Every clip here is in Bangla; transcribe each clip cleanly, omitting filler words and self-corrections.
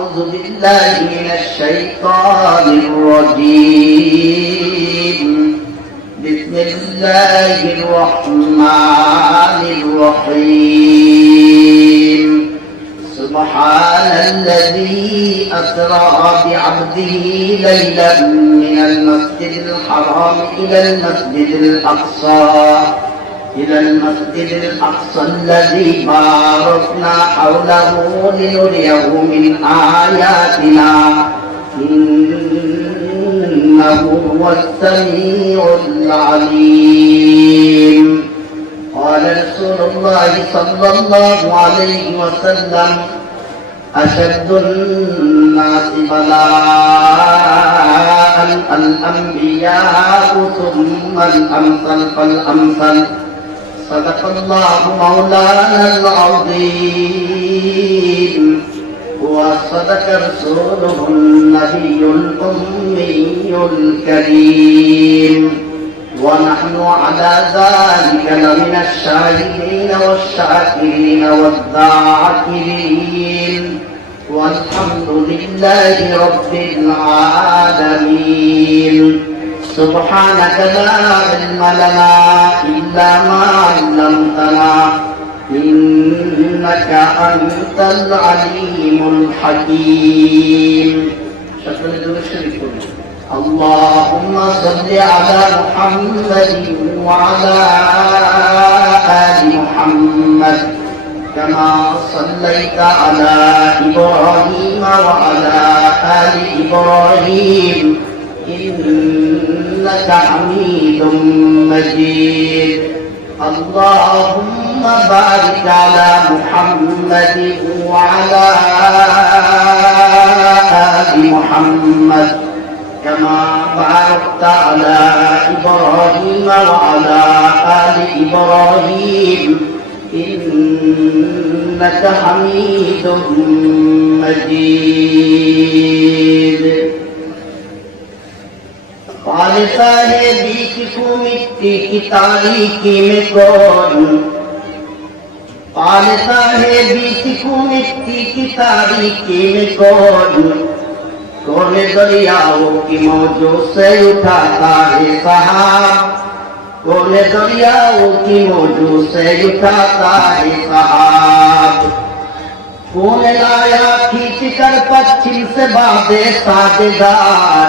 أعوذ بالله من الشيطان الرجيم بسم الله الرحمن الرحيم سبحان الذي أسرى بعبده ليلا من المسجد الحرام إلى المسجد الأقصى الذي باركنا حوله لنريه من آياتنا إنه هو السميع العليم. قال رسول الله صلى الله عليه وسلم أشد الناس بلاء الأنبياء ثم الأمثل فالأمثل. صدق الله مولانا العظيم وصدق رسوله النبي الأمي الكريم ونحن على ذلك لمن الشاهدين والشاكرين والذاكرين والحمد لله رب العالمين. سبحانك لا علم لنا إلا ما علمتنا إنك أنت العليم الحكيم. اللهم صل على محمد وعلى آل محمد كما صليت على إبراهيم وعلى آل إبراهيم إنك حميد مجيد. اللهم بارك على محمد وعلى آل محمد كما باركت على إبراهيم وعلى آل إبراهيم إنك حميد مجيد. पाले साहेबी की मिट्टी की तारीकी में कौन, पाले साहेबी की मिट्टी की तारीकी में कौन दरियाओं की मौजों से उठाता है साहब, कौन दरियाओं की मौजों से उठाता है साहब। कौन लाया खींच कर पश्चिम से बाबे साझेदार,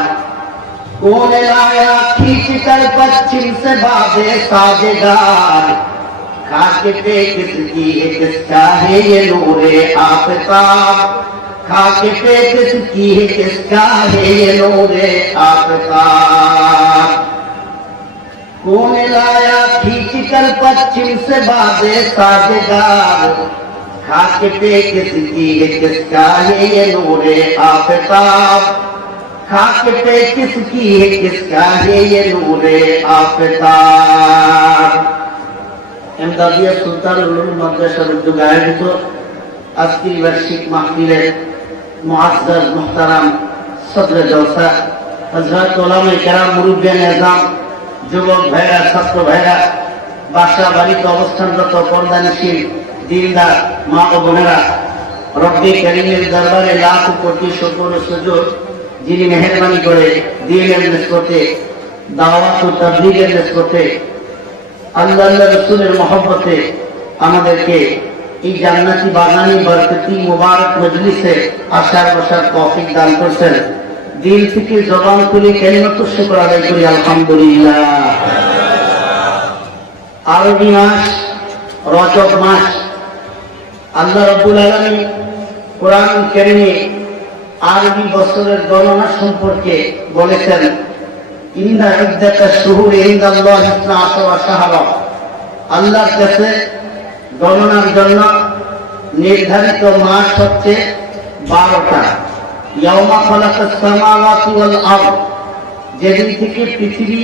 कौन लाया खींच कर पश्चिम से बाबे साझेदार। खाके पे किसकी है किसका है ये नूरे आफताब, खाके पे किसकी है किसका है ये नूरे आफताब। कौन लाया खींच कर पश्चिम से बाबे साझेदार, खाके पे किसकी है किसका है ये नूरे आफताब। खाके पे किसकी है किसका है ये नूरे आफताब। এমদাদিয়া সুলতানুল উলুম মাদ্রাসার উদ্যোগে আয়োজিত আজকের বার্ষিক মাহফিলে মুআজ্জাজ মুহতারাম সদরে জলসা হযরত উলামায়ে কেরাম মুরুব্বিয়ানে আযম যুবক ভাইরা ছাত্র ভাইরা বাসা বাড়িতে অবস্থানরত পর্দানিশীল দিনদার মা ও বোনেরা, রব্বে কারীমের দরবারে লাখ কোটি শুকর ও সুজুদ যিনি মেহেরবানি করে দ্বীনের নিসবতে দাওয়াত ও তাবলীগের নিসবতে আল্লাহ রাসূলের মহব্বতে আমাদেরকে এই জান্নাতি বাগানি বরকতি মুবারক মজলিসে আসার বসার তৌফিক দান করেছেন। দিল থেকে জবান খুলে কালিমাতুশ শুকর আদায় করি আলহামদুলিল্লাহ। আরবি মাস রজব মাস, আল্লাহ রাব্বুল আলামিন কোরআন কারীমে আরবি বছরের গণনা সম্পর্কে বলেছেন, ইন্না ইদ্দাতাশ শুহুরি ইনদাল্লাহি 12 শাহরা। আল্লাহর কাছে গণনার জন্য নির্ধারিত মাস হচ্ছে 12টা। ইয়াউমা খালাকাস সামাওয়াতি ওয়াল আরদ, যেদিন থেকে পৃথিবী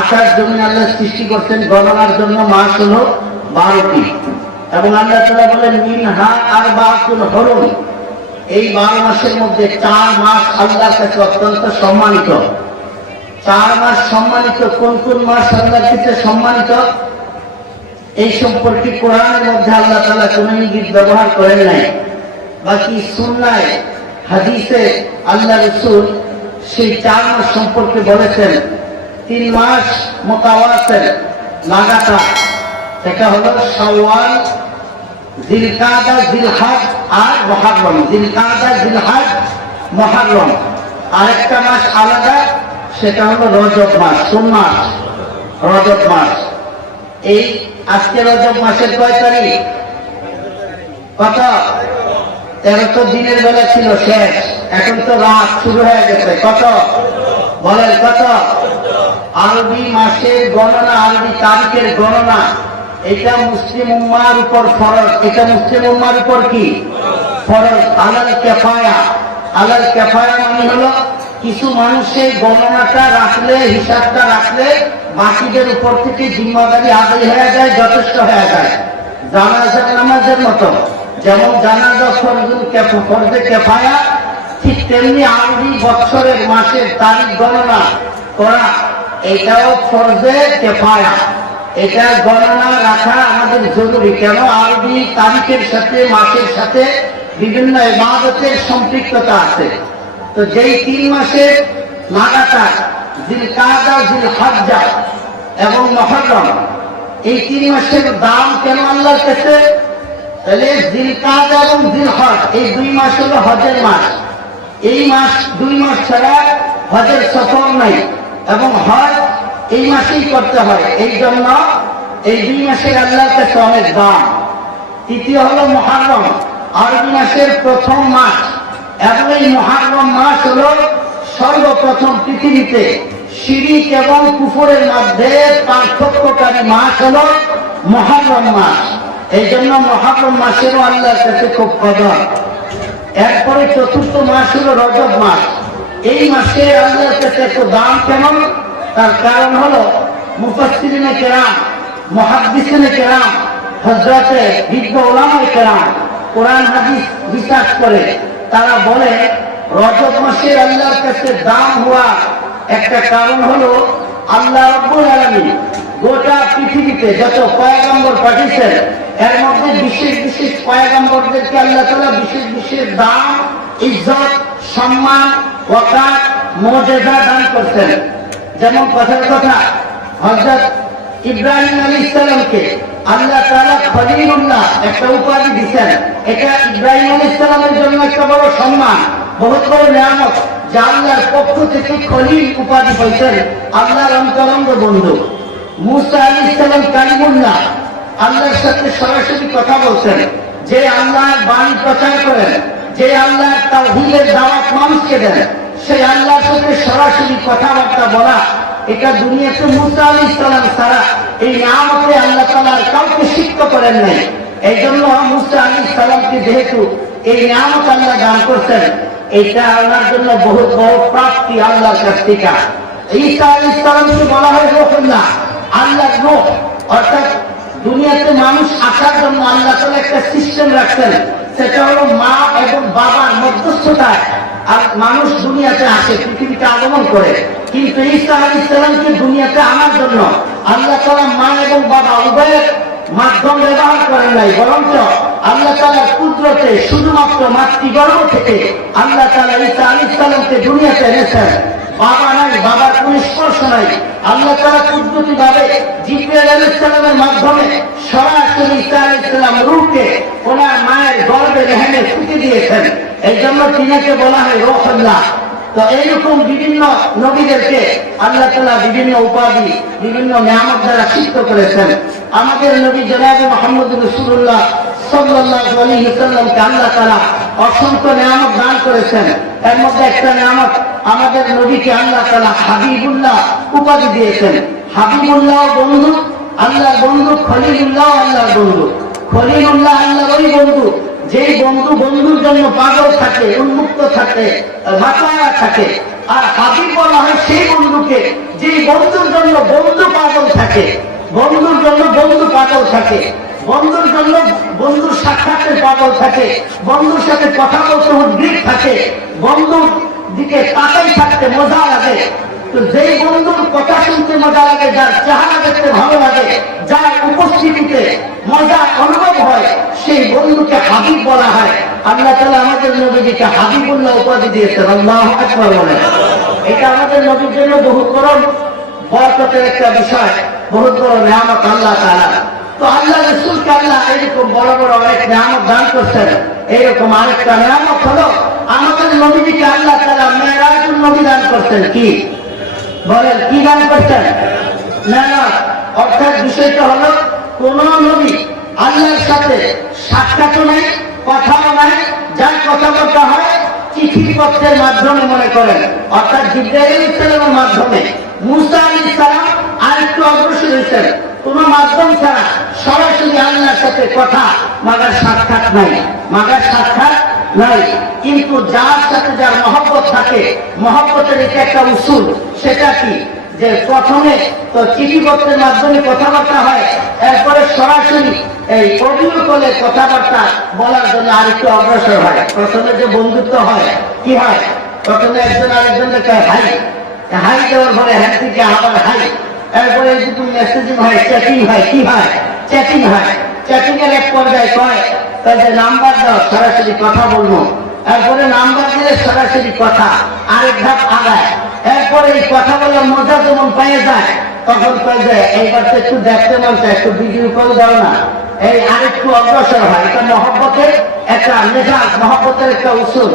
আকাশ জমিন আল্লাহ সৃষ্টি করছেন গণনার জন্য মাস হলো 12টি। এবং আল্লাহ তাআলা বলেন মিনহা আরবাতুল হুরুম, এই 12 মাসের মধ্যে 4 মাস আল্লাহর কাছে অত্যন্ত সম্মানিত। 4 মাস সম্মানিত, কোন কোন মাস আল্লাহর কাছে সম্মানিত এই সম্পর্কে কোরআনের মধ্যে আল্লাহ তাআলা কোনো ইঙ্গিত ব্যবহার করেন নাই। বাকি সুন্নায় হাদিসে আল্লাহ রাসূল সেই 4 মাস সম্পর্কে বলেছেন 3 মাস মুতাওয়াসিল লাগাতার, সেটা হলো শাওয়াল, জিলকাদা, জিলহজ আর মুহররম। জিলকাদা, জিলহজ, মুহররম। আরেকটা মাস আলাদা, সেটা হলো রজব মাস, কোন মাস? রজব মাস। এই আজকে রজব মাসের কয় তারিখ? কত? 13 তো দিনের বেলা ছিল শেষ, এখন তো রাত শুরু হয়ে গেছে। কত বলেন? কত? আরবি মাসের গণনা, আরবি তারিখের গণনা, এটা মুসলিম উম্মার উপর ফরজ। এটা মুসলিম উম্মার উপর কি ফরজ? আলাল কিফায়া। আলাল কিফায়া মানে হলো কিছু মানুষের গণনাটা রাখলে, হিসাবটা রাখলে বাকিদের উপর থেকে জিম্মাদারি আদায় হয়ে যায়, যথেষ্ট হয়ে যায়। জানাজার নামাজের মতো, যেমন জানাজা ফরজে কিফায়া, ঠিক তেমনি আরবি বছরের মাসের তারিখ গণনা করা এটাও ফরজে কিফায়া। এটা গণনা রাখা আমাদের জরুরি। কেন? আরবি তারিখের সাথে, মাসের সাথে বিভিন্ন ইবাদতের সম্পৃক্ততা আছে। তো যেই 3 মাসে লাগাতার জিলকাদা, জিলহজ্জা এবং মুহররম, এই 3 মাসের দাম কেন আল্লাহর কাছে? তাহলে জিলকাদা এবং জিলহজ এই 2 মাস হলো হজের মাস। এই মাস 2 মাস ছাড়া হজের সফর নাই, এবং হজ এই মাসেই করতে হয়। এই জন্য এই 2 মাসের আল্লাহর কাছে অনেক দাম। তৃতীয় হলো মুহররম, আরবি মাসের প্রথম মাস, এবং এই মুহররম মাস হলো সর্বপ্রথম পৃথিবীতে শিরিক এবং কুফরের মধ্যে পার্থক্যকারী মাস হলো মুহররম মাস। এই জন্য মুহররম মাসেরও আল্লাহর কাছে খুব কদর। এরপরে চতুর্থ মাস হলো রজব মাস। এই মাসে আল্লাহর কাছে এত দাম কেমন? তার কারণ হলো মুফাসসিরিনে কেরাম, মুহাদ্দিসিনে কেরাম, হযরতে বিজ্ঞ উলামায়ে কেরাম কোরআন হাদিস রিসার্চ করে তারা বলে রজব মাসে আল্লাহর কাছে দাম হওয়া একটা কারণ হলো আল্লাহ রাব্বুল আলামিন গোটা পৃথিবীতে যত পয়গম্বর পাঠিয়েছেন, এর মধ্যে বিশেষ বিশেষ পয়গম্বরদেরকে আল্লাহ তাআলা বিশেষ বিশেষ দাম, ইজ্জত, সম্মান, ওয়াকার, মুজিজা দান করতেন। যেমন কথার কথা, হযরত ইব্রাহিম আলাইহিস সালামকে আল্লাহ তাআলা খলিলুল্লাহ একটা উপাধি দিয়েছেন। এটা ইব্রাহিম আলাইহিস সালামের জন্য একটা বড় সম্মান, বহুত বড় নিয়ামত, যে আল্লাহর পক্ষ থেকে খলিল উপাধি পাইছেন, আল্লাহর অন্তরঙ্গ বন্ধু। মুসা আলাইহিস সালাম কালিমুল্লাহ, আল্লাহর সাথে সরাসরি কথা বলছেন, যে আল্লাহর বাণী প্রচার করেন, যে আল্লাহর তাওহীদের দাওয়াত মানুষকে দেন, সেই আল্লাহর সাথে সরাসরি কথাবার্তা বলা, এটা দুনিয়াতে মুসা আলাইহিস সালাম ছাড়া এই নিয়ামতে আল্লাহ তাআলা কাউকে সিক্ত করেন নাই। এই জন্য মুসা আলাইহিস সালামকে যেহেতু এই নিয়ামত আল্লাহ দান করছেন, এটা আল্লাহর জন্য বহুত বড় প্রাপ্তি আল্লাহর কাছ থেকে। ঈসা আলাইহিস সালামকে বলা হয় রূহুল্লাহ, আল্লাহর রূহ। অর্থাৎ দুনিয়াতে মানুষ আসার জন্য আল্লাহ তাআলা একটা সিস্টেম রাখছেন, সেটা হলো মা এবং বাবার মধ্যস্থতায় আর মানুষ দুনিয়াতে আসে, পৃথিবীতে আগমন করে। কিন্তু ঈসা আলাইহিস সালামকে দুনিয়াতে আনার জন্য আল্লাহ তাআলা মা এবং বাবা উভয়ের মাধ্যম ব্যবহার করেন নাই, বরঞ্চ আল্লাহ তাআলার কুদরতে শুধুমাত্র মাতৃগর্ভ থেকে আল্লাহ তাআলা ঈসা আলাইহিস সালামকে দুনিয়াতে এনেছেন। বাবা নাই, বাবার কোনো স্পর্শ নাই। আল্লাহ তাআলা কুদরতি ভাবে জিবরাইল আলাইহিস সালামের মাধ্যমে সরাসরি ঈসা আলাইহিস সালাম রূহকে ওনার মায়ের গর্ভে রেহেমে ফুঁকে দিয়েছেন। এই জন্য তিনাকে বলা হয় রূহুল্লাহ। তো এইরকম বিভিন্ন নবীদেরকে আল্লাহ তাআলা বিভিন্ন উপাধি, বিভিন্ন নিয়ামত দ্বারা সিক্ত করেছেন। আমাদের নবী জনাবে মুহাম্মদ রাসূলুল্লাহ সাল্লাল্লাহু আলাইহি ওয়াসাল্লামকে আল্লাহ তাআলা অসংখ্য নিয়ামত দান করেছেন। এর মধ্যে একটা নিয়ামত, আমাদের নবীকে আল্লাহ তাআলা হাবিবুল্লাহ উপাধি দিয়েছেন। হাবিবুল্লাহ বন্ধু, আল্লাহর বন্ধু। খলিলুল্লাহ আল্লাহর বন্ধু। খলিলুল্লাহ আল্লাহর ওই বন্ধু যেই বন্ধু বন্ধুর জন্য পাগল থাকে, উন্মুক্ত থাকে, মাতায়া থাকে। আর হাবিব বলা হয় সেই বন্ধুকে যে বন্ধুর জন্য বন্ধু পাগল থাকে, বন্ধুর জন্য বন্ধু পাগল থাকে, বন্ধুর জন্য বন্ধুর সাক্ষাতের পাগল থাকে, বন্ধুর সাথে কথা বলতে উদ্গ্রীব থাকে, বন্ধুর দিকে তাকাই থাকতে মজা লাগে, তো যেই বন্ধুর কথা শুনতে মজা লাগে, যার চেহারা দেখতে ভালো লাগে, যার উপস্থিতিতে মজা অনুভব হয়, সেই বন্ধুকে হাবিব বলা হয়। আল্লাহ তাআলা আমাদের নবীকে হাবিবুল্লাহ উপাধি দিয়েছেন। আল্লাহু আকবার বলেন। এটা আমাদের নবীর জন্য বহুত বড় বরকতের একটা বিষয়, বহুত বড় নিয়ামত আল্লাহ তাআলা। তো আল্লাহ রাসূলকে আল্লাহ এরকম বড় বড় অনেক নিয়ামত দান করছেন। এইরকম আরেকটা নিয়ামত হলো আমাদের নবীকে আল্লাহ তাআলা মেরাজুন নবী দান করছেন। কি বলেন, কি দান করছেন? মেরাজ। অর্থাৎ বিষয়টা হলো কোন নবী আল্লাহর সাথে সাক্ষাৎও নাই, কথাও নাই, যার কথাবার্তা হয় চিঠি পত্রের মাধ্যমে মনে করেন, অর্থাৎ জিবরাইল আলাইহিস সালামের মাধ্যমে। মুসা আলাইহিস সালাম আর একটু অগ্রসর হয়েছেন, কোন মাধ্যম ছাড়া সরাসরি আল্লাহর সাথে কথা, মাগার সাক্ষাৎ নাই, মাগার সাক্ষাৎ নাই। কিন্তু যার সাথে যার মহব্বত থাকে, মহব্বতের একটা উসুল, সেটা কি যে প্রথমে তো চিঠিপত্রের মাধ্যমে কথাবার্তা হয়, এরপরে সরাসরি এই অডিও কলে কথাবার্তা বলার জন্য আরেকটু অগ্রসর হয়। প্রথমে যে বন্ধুত্ব হয়, কি হয়? প্রথমে একজন আরেকজনকে হাই হাই দেওয়ার পরে হ্যাঁ থেকে আবার হাই, এরপরে যদি মেসেজিং হয়, চ্যাটিং হয়, কি হয়? চ্যাটিং হয়। চ্যাটিং এর এক পর্যায়ে কয় তাদের নাম্বার দাও, সরাসরি কথা বলবো। এরপরে নাম্বার দিলে সরাসরি কথা, আরেক ধাপ আগায়। এরপরে এই কথা বলার মজা যেমন পেয়ে যায়, তখন কয়ে যায় এইবার তো একটু দেখতে মন চায়, একটু ভিডিও কল দাও না। এই আরেকটু অগ্রসর হয়। এটা মহব্বতের একটা মেজাজ, মহব্বতের একটা উসুল।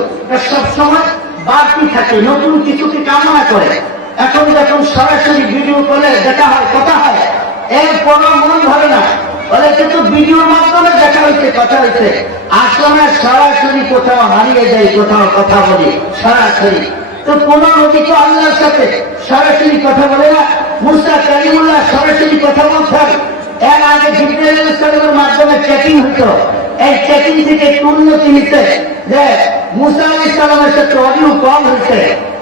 সবসময় বাড়তি থাকে, নতুন কিছুকে কামনা করে। এখন যখন সরাসরি ভিডিও কলে দেখা হয়, কথা হয়, এরপরও মন ধরে না, বলে কিন্তু ভিডিওর মাধ্যমে দেখা হয়েছে, কথা হয়েছে। আসলে সরাসরি কোথাও হারিয়ে যায়, কোথাও কথা বলি সরাসরি। তো কোন নবী তো আল্লাহর সাথে সরাসরি কথা বলে না। মুসা কালিমুল্লাহ সরাসরি কথা বলছেন। এর আগে জিবরাইল আলাইহিস সালামের মাধ্যমে চ্যাটিং হতো। এই চ্যাটিং থেকে একটু উন্নতি হয়েছে যে মুসা আলাইহিস সালামের সাথে অডিও কল হয়েছে।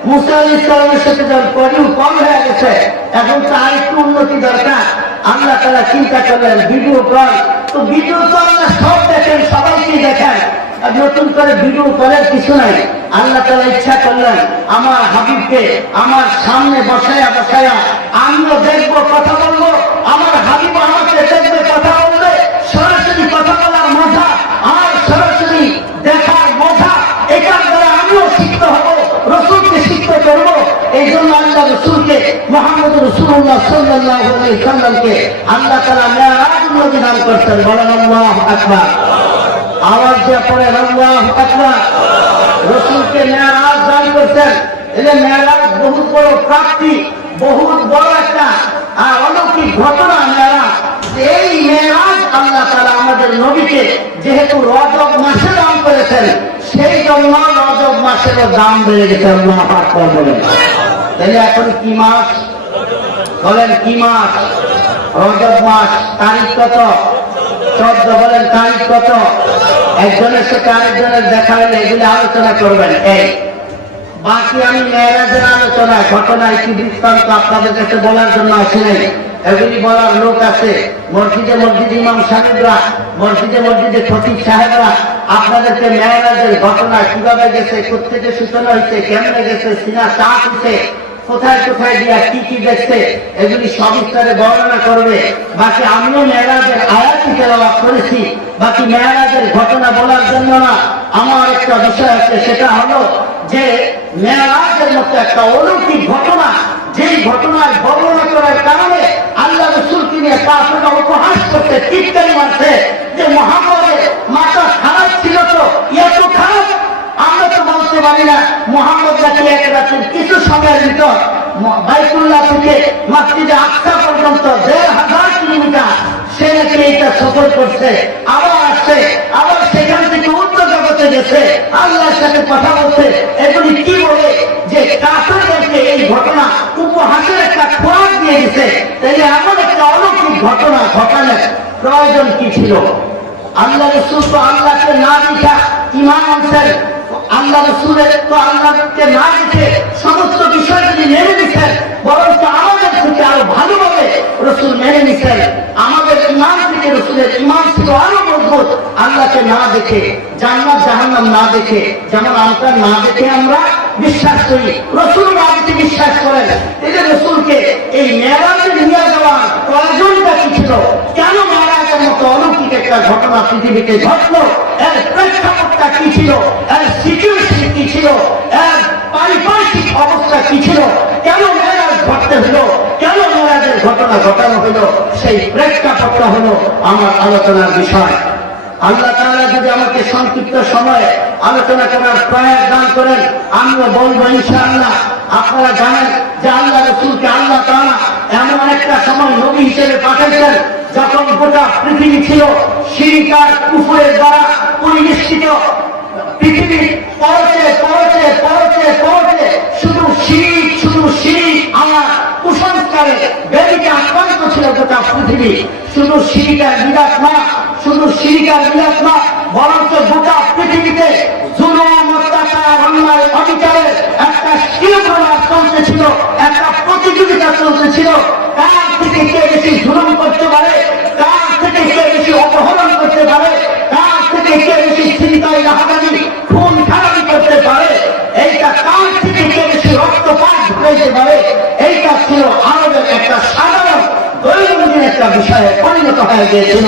মুসা আলাইহিস সালামের সাথে যখন অডিও কল হয়ে গেছে, এখন তো আরেকটু উন্নতি দরকার। আল্লাহ তাআলা চিন্তা করলেন ভিডিও কল। তো ভিডিও তো আল্লাহ সব দেখেন, সবাইকে দেখেন, আর নতুন করে ভিডিও কলের কিছু নাই। আল্লাহ তাআলা ইচ্ছা করলেন আমার হাবিবকে আমার সামনে বসায়া বসায়া আমিও দেখবো, কথা বলবো। আমার হাবিব আমাকে দেখবে, কথা বলবে। সরাসরি কথা বলার মজা আর সরাসরি দেখার মজা, এটার দ্বারা আমিও শিখতে হবো, রসুলকে শিখতে করবো। এই জন্য আল্লাহ রসুলকে মুহাম্মদ রাসূলুল্লাহ সাল্লাল্লাহু আলাইহি ওয়াসাল্লামকে আল্লাহ তাআলা মেরাজুন নবী দান করতেন। বলেন আল্লাহু আকবার। আওয়াজ দিয়ে পড়েন আল্লাহু আকবার। রসুলকে মেরাজ দান করতেন। এটা মেরাজ বহুত বড় প্রাপ্তি, বহুত বড় একটা অলৌকিক ঘটনা মেরাজ। এই মেরাজ আল্লাহ তাআলা আমাদের নবীকে যেহেতু রজব মাসে দান করেছেন, সেই জন্য রজব মাসেরও দাম বেড়ে গেছে। আল্লাহু আকবার বলেন। তাহলে এখন কি মাস? বলেন কি মাস? রজব মাস। তারিখ কত? 14। বলেন তারিখ কত? একজনের সাথে আরেকজনের দেখা হলে এগুলি আলোচনা করবেন। এই বাকি আমি মেরাজের আলোচনা, ঘটনায় কি বৃত্তান্ত আপনাদের কাছে বলার জন্য আসি নাই। এগুলি বলার লোক আছে, মসজিদে মসজিদে ইমাম সাহেবরা, মসজিদে মসজিদে খতিব সাহেবরা আপনাদেরকে মেরাজের ঘটনা কিভাবে গেছে, কোথেকে সূচনা হয়েছে, কেমনে গেছে, সিনা চাপ হয়েছে, কোথায় কোথায় দিয়া কি কি দেখছে, এগুলি সবিস্তারে বর্ণনা করবে। বাকি আমিও মেরাজের আয়াতি তেলাওয়াত করেছি। বাকি মেরাজের ঘটনা বলার জন্য না, আমার একটা বিষয় আছে, সেটা হলো যে মেরাজের মতো একটা অলৌকিক ঘটনা, যেই ঘটনার বর্ণনা করার কারণে আল্লাহ রাসূলকে নিয়ে কাফেররা উপহাস করতে, টিটকারি মারছে যে মুহাম্মদের মাথা খারাপ ছিল, তো এত খারাপ আমরা তো বলতে পারি না। মুহাম্মদ নাকি এক রাতের কিছু সময়ের ভিতর বাইতুল্লাহ থেকে মসজিদে আকসা পর্যন্ত ১,৫০০ কিলোমিটার সে নাকি এইটা সফর করছে, আবার আসছে, আবার সেখান থেকে উচ্চ জগতে গেছে, আল্লাহর সাথে কথা বলছে। এগুলি কি বলে যে কাফেরদেরকে এই ঘটনা উপহাসের একটা খোরাক দিয়ে দিছে। তাই এমন একটা অলৌকিক ঘটনা ঘটানোর প্রয়োজন কি ছিল? আল্লাহ রাসূল তো আল্লাহকে না দেখা ঈমান আনছেন। আল্লাহ রাসূলের তো আল্লাহকে না দেখে সমস্ত বিষয়গুলি মেনে নিছেন, বরং আমাদের থেকে আরো ভালোভাবে রাসূল মেনে নিছেন। আমাদের ঈমান থেকে রাসূলের ঈমান ছিল আরো মজবুত। আল্লাহকে না দেখে, জান্নাত জাহান্নাম না দেখে, যেমন আমরা না দেখে আমরা বিশ্বাস করি, রসুলবাদকে বিশ্বাস করেন, এই যে রসুলকে এই মেরাজে নিয়ে যাওয়ার প্রয়োজনটা কি ছিল, কেন মেরাজের মতো অলৌকিক একটা ঘটনা পৃথিবীতে ঘটলো, এর প্রেক্ষাপটটা কি ছিল, এর সিচুয়েশন কি ছিল, এর পারিপার্শ্বিক অবস্থা কি ছিল, কেন মেরাজ ঘটতে হলো, কেন মেরাজের ঘটনা ঘটানো হলো, সেই প্রেক্ষাপটটা হলো আমার আলোচনার বিষয়। আল্লাহ তাআলা যদি আমাকে সংক্ষিপ্ত সময়ে আলোচনা করার প্রয়াস দান করেন, আমিও বলবো ইনশাআল্লাহ। আপনারা জানেন যে আল্লাহ রাসূলকে আল্লাহ তাআলা এমন একটা সময় নবী হিসেবে পাঠাইছেন যখন গোটা পৃথিবী ছিল শিরক আর কুফরের দ্বারা পরিবেষ্টিত। পৃথিবী পরতে পরতে পরতে পরতে শুধু শিরক আর কুসংস্কারে বেদিকে আক্রান্ত ছিল গোটা পৃথিবী। শুধু শিরক আর বিদআত না, শুধু শিরক আর বিদআত না, বরঞ্চ গোটা পৃথিবীতে জুলুম, অত্যাচার, অন্যায়, অবিচারের একটা শৃঙ্খলা চলতেছিল, একটা প্রতিযোগিতা চলতেছিল। কার থেকে কে বেশি জুলুম করতে পারে, কার থেকে কে বেশি অপহরণ করতে পারে, কার থেকে কে বেশি ছিনতাই, ডাকাতি, খুন খারাপি করতে পারে, এইটা কার থেকে কে বেশি রক্তপাত ঘটাইতে পারে, এইটা ছিল আরবের একটা সাধারণ দৈনন্দিন একটা বিষয়ে পরিণত হয়ে গিয়েছিল।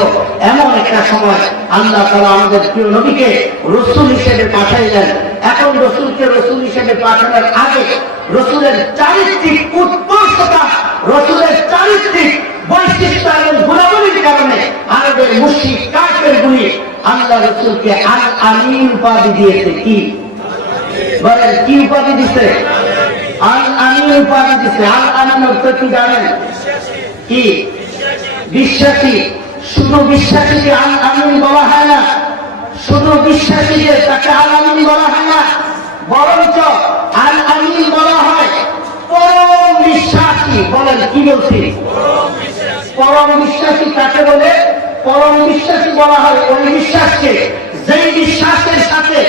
এমন একটা সময় আল্লাহ তাআলা আমাদের প্রিয় নবীকে রাসূল হিসেবে পাঠাইলেন। এখন রাসূলকে রাসূল হিসেবে পাঠানোর আগে রাসূলের চারিত্রিক উৎকর্ষতা, রাসূলের চারিত্রিক বৈশিষ্ট্য এবং গুণাবলীর কারণে আরবের মুশরিক কাফেরগুলি আল্লাহ রাসূলকে আল আমিন উপাধি দিয়েছে। কি বলেন, কি উপাধি দিছে? আল আমিন উপাধি দিছে। আল আমিন অর্থ কি জানেন? কি? বিশ্বাসী। শুধু বিশ্বাসীকে আল আমিন বলা হয় না, শুধু বিশ্বাসীকে তাকে আল আমিন বলা হয় না, বরঞ্চ আল আমিন বলা হয় পরম বিশ্বাসী। বলেন, কি বলছি? পরম বিশ্বাসী কাকে বলে? পরম বিশ্বাসী বলা হয় ওই বিশ্বাসকে যেই বিশ্বাসের সাথে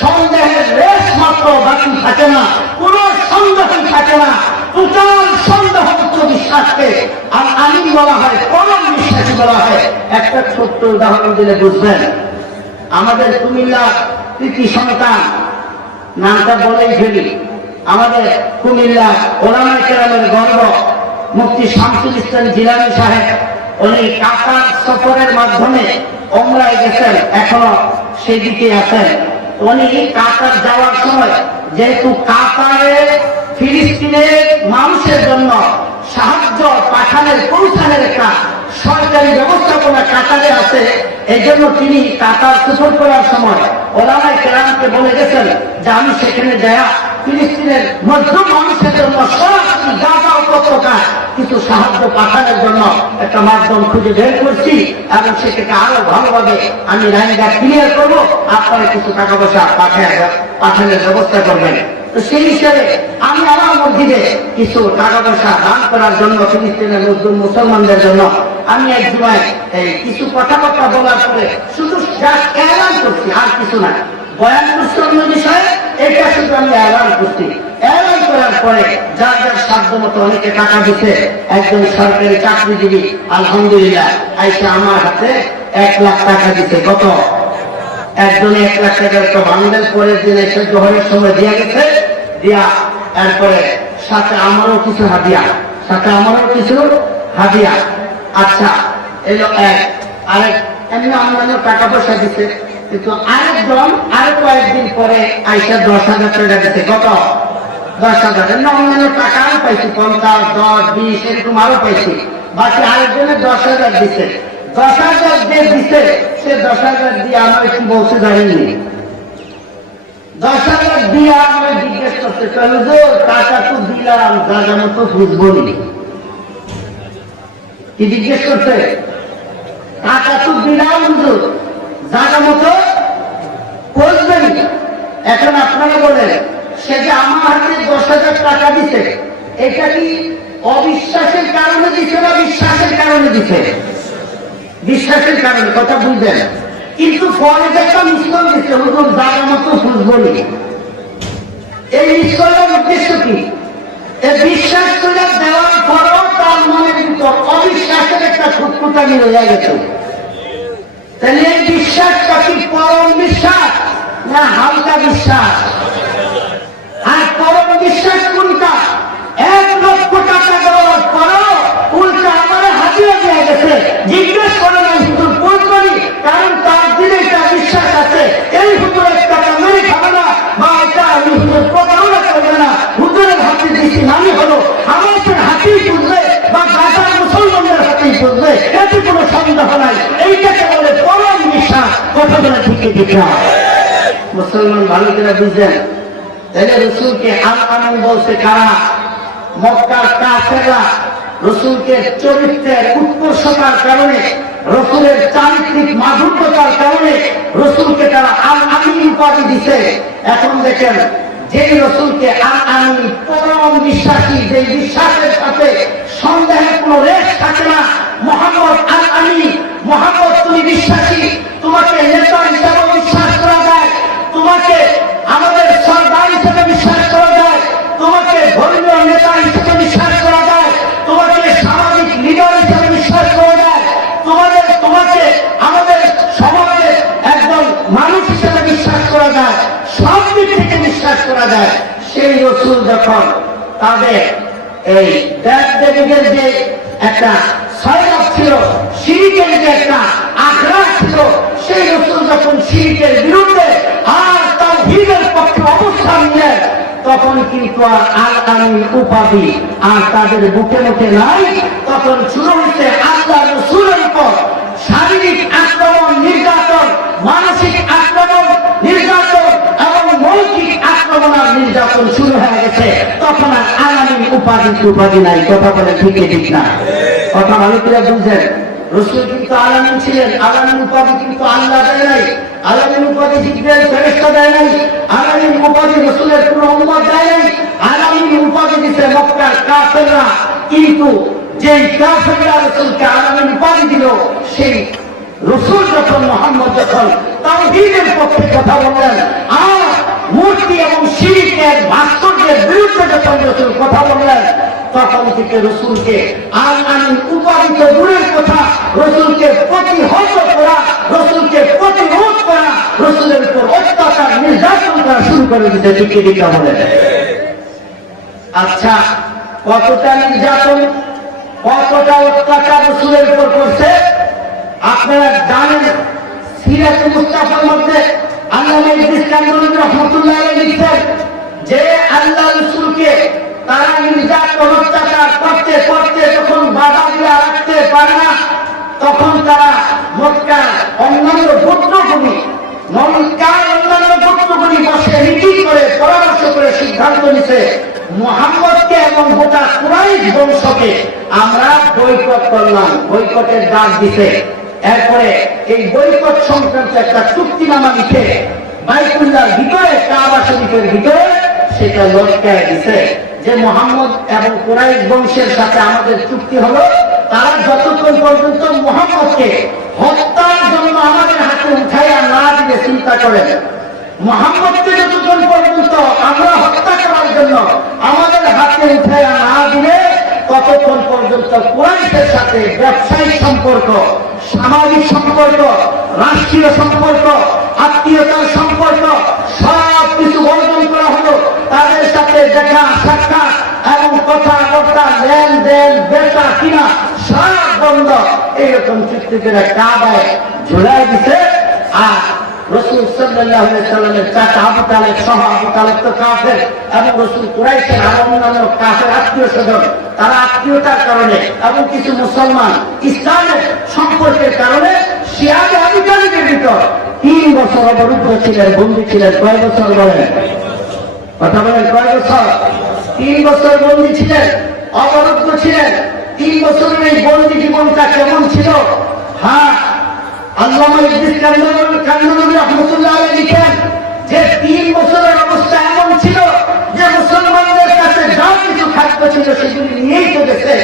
সন্দেহের রেশ মাত্র বাকি থাকে না, কোন সন্দেহ থাকে না, টোটাল সন্দেহমুক্ত বিশ্বাসকে আর আমিন বলা হয়, পরম বিশ্বাসী বলা হয়। একটা ছোট্ট উদাহরণ দিলে বুঝবেন। আমাদের কুমিল্লা কৃতি সন্তান, নামটা বলেই ফেলি, আমাদের কুমিল্লা ওলামায়ে কেরামের গর্ব মুফতি শামসুল ইসলাম জিলানী সাহেব, উনি কাতার সফরের মাধ্যমে ওমরায় গেছেন, এখনো সেদিকে আছেন। উনি কাতার যাওয়ার সময় যেহেতু কাতারে ফিলিস্তিনের মানুষের জন্য সাহায্য পাঠানোর পৌঁছানোর একটা সরকারি ব্যবস্থাপনা কাতারে আছে, এই জন্য তিনি কাতার সফর করার সময় ওলামায়ে কেরামকে বলে গেছেন যে আমি সেখানে যায়া ফিলিস্তিনের মধ্যম মানুষের জন্য সরাসরি গাজা উপত্যকা কিছু সাহায্য পাঠানোর জন্য একটা মাধ্যম খুঁজে বের করছি এবং সেটাকে আরো ভালোভাবে আমি লাইনটা ক্লিয়ার করবো, আপনারা কিছু টাকা পয়সা পাঠানোর ব্যবস্থা করবেন। তো সেই হিসাবে আমি আমার মসজিদে কিছু টাকা পয়সা দান করার জন্য ফিলিস্তিনের মজলুম মুসলমানদের জন্য আমি এক সময় কিছু কথাবার্তা বলার পরে শুধু এলান করছি, আর কিছু না, বয়ান করছি অন্য বিষয়ে, এটা শুধু আমি এলান করছি। এলান করার পরে যার যার সাধ্য মতো অনেকে টাকা দিতে, একজন সরকারি চাকরিজীবী আলহামদুলিল্লাহ আইসা আমার হাতে 1 লাখ টাকা দিতে। কত? একজনে 1 লাখ টাকার একটা বান্ডেল পরের দিন এসে জোহরের সময় দিয়ে গেছে, দিয়া এরপরে সাথে আমারও কিছু হাদিয়া, সাথে আমারও কিছু হাদিয়া। আচ্ছা, এলো এক। আরেক এমনি অন্যান্য টাকা পয়সা দিতে, কিন্তু আরেকজন আরো কয়েকদিন পরে আইসা 10,000 টাকা দিতে। কত? 10,000। এমনি অন্যান্য টাকা আরো পাইছি, 50, 10, 20 এরকম আরো পাইছি। বাকি আরেকজনে 10,000 দিতে। 10,000 যে দিতে, সে 10,000 দিয়ে আমার কি বলছে জানেননি? 10,000 দিয়ে আমার জিজ্ঞেস করতে চলো যে টাকা তো দিলাম, জায়গা মতো বুঝবো নি। কি জিজ্ঞেস করতে? টাকা তো দিলাম হুজুর, জায়গা মতো বুঝবেন। এখন আপনারা বলেন, সে যে আমার হাতে 10,000 টাকা দিতে, এটা কি অবিশ্বাসের কারণে দিছে না বিশ্বাসের কারণে দিছে? বিশ্বাসের কারণে, কথা বুঝবেন। কিন্তু পরে একটা মিসকল দিচ্ছে, হুজুর জায়গা মতো বুঝবো নি। এই মিসকলের উদ্দেশ্য কি? বিশ্বাস করে দেওয়ার পরেও তার মনের ভিতর অবিশ্বাসের একটা খুঁতখুঁটানি হয়ে গেছে। তাহলে এই বিশ্বাসটা কি পরম বিশ্বাস না হালকা বিশ্বাস? আর নাই, এইটাকে বলে পরম বিশ্বাস। কথা বলে ঠিক ঠিক না? মুসলমান ভালো করে বুঝলেন? তাহলে রসুলকে আল আমিন বলছে কারা? মক্কার কাফেররা রসুলকে চরিত্রের উৎকর্ষতার কারণে, রসুলের চারিত্রিক মাধুর্যতার কারণে রসুলকে তারা আল আমিন উপাধি দিছে। এখন দেখেন, যে রসুলকে আল আমিন পরম বিশ্বাসী, যে বিশ্বাসের সাথে সন্দেহের কোনো রেশ থাকে না, মোহাম্মদ আল আমিন, মোহাম্মদ তুমি বিশ্বাসী, তোমাকে নেতা হিসাবে বিশ্বাস করা যায়, তোমাকে আমাদের সরদার হিসেবে বিশ্বাস করা যায়, তোমাকে ধর্মীয় নেতা হিসেবে বিশ্বাস করা যায়, তোমাকে সামাজিক লিডার হিসেবে বিশ্বাস করা যায়, তোমাকে আমাদের সমাজের একজন মানুষ হিসেবে বিশ্বাস করা যায়, সব দিক থেকে বিশ্বাস করা যায়। সেই রসুল যখন তাদের এই দেব দেবীদের যে একটা সয়লাভ ছিল, শিরিকের যে একটা আগ্রহ ছিল, সেই রসুল যখন শিরিকের বিরুদ্ধে আর তাওহীদের পক্ষে অবস্থান নিলেন, তখন কিন্তু আর আল আমিন উপাধি আর তাদের বুকে মুখে নাই। তখন শুরু হয়েছে আল্লাহ রসুলের উপর শারীরিক আক্রমণ, নির্যাতন, মানসিক আক্রমণ, নির্যাতন এবং মৌখিক আক্রমণ আর নির্যাতন শুরু হয়ে গেছে। তখন আর আল আমিন উপাধি নাই। কথা বলে ঠিক ঠিক না? কথা ভালো করে বুঝছেন? রসুল কিন্তু আল আমিন ছিলেন। আল আমিন উপাধি কিন্তু আল্লাহ দেয় নাই, আল আমিন উপাধি জিবরাইল ফেরেশতা দেয় নাই, আল আমিন উপাধি রসুলের কোন উম্মত দেয় নাই। আল আমিন উপাধি দিতে মক্কার কাফেররা। কিন্তু যে কাফেররা রসুলকে আল আমিন উপাধি দিল, সেই রসুল যখন, মোহাম্মদ যখন তাওহীদের পক্ষে কথা বললেন আর মূর্তি এবং শিরকের ভাস্কর্যের বিরুদ্ধে যখন রসুল কথা বললেন, তখন থেকে রসুলকে আল আমিন উপাধি তো দূরের কথা, রসুলকে প্রতিহত করা, রসুলকে প্রতিরোধ করা, রসুলের উপর অত্যাচার নির্যাতন করা শুরু করে দিতে দিকে দিকে বলে। আচ্ছা, কতটা নির্যাতন, কতটা অত্যাচার রসুলের উপর করছে আপনারা জানেন। সিরাতুল মুস্তাফার মধ্যে আল্লামা ইদ্রিস কান্দরী রাহমাতুল্লাহ আলাইহি লিখেন যে আল্লাহ রসুলকে তারা নির্যাতন অত্যাচার করতে করতে যখন বাধা দিয়ে রাখতে পারে না, তখন তারা মক্কার অন্যান্য গোত্রগুলি, অন্যান্য গোত্রগুলি বসে মিটিং করে পরামর্শ করে সিদ্ধান্ত নিছে মুহাম্মদকে এবং গোটা কুরাইশ বংশকে আমরা বয়কট করলাম। বয়কটের ডাক দিছে। এরপরে এই বয়কট সংক্রান্ত একটা চুক্তিনামা লিখে বাইতুল্লাহর ভিতরে, কাবা শরীফের ভিতরে সেটা লটকায় দিছে যে মুহাম্মদ এবং কুরাইশ বংশের সাথে আমাদের চুক্তি হলো, তারা যতক্ষণ পর্যন্ত মুহাম্মদকে হত্যার জন্য আমাদের হাতে উঠাইয়া না দিলে, চিন্তা করেন, মুহাম্মদকে যতক্ষণ পর্যন্ত আমরা হত্যা করার জন্য আমাদের হাতে উঠাইয়া না দিলে, ততক্ষণ পর্যন্ত কুরাইশের সাথে ব্যবসায়িক সম্পর্ক, সামাজিক সম্পর্ক, রাষ্ট্রীয় সম্পর্ক, আত্মীয়তার সম্পর্ক সব কিছু বর্জন করা হলো। তাদের সাথে দেখা সাক্ষাৎ এবং কথাবার্তা, লেনদেন, বেচা কিনা সব বন্ধ। এইরকম চুক্তি করে কাবায় ঝুলাই দিছে। আর রসুল সাল্লাল্লাহু আলাইহি সাল্লামের চাচা আবু তালেব সহ, আবু তালেব তো কাফের, এবং রসুল কুরাইশের আর অন্যান্য কাফের আত্মীয় স্বজন, তারা আত্মীয়তার কারণে এবং কিছু মুসলমান ইসলামের সম্পর্কের কারণে শিয়াবে আবু তালেবের ভিতর 3 বছর অবরুদ্ধ ছিলেন, বন্দী ছিলেন। কয় বছর বলেন? কথা বলেন, কয় বছর? 3 বছর বন্দী ছিলেন, অবরুদ্ধ ছিলেন। 3 বছরের এই বন্দী জীবনটা কেমন ছিল? হ্যাঁ, আল্লামা ইদ্রিস কান্দরী রাহমাতুল্লাহ আলাইহি লিখেন যে 3 বছরের অবস্থা এমন ছিল যে মুসলমানদের কাছে যা কিছু খাদ্য ছিল সেগুলি নিয়েই তো গেছে।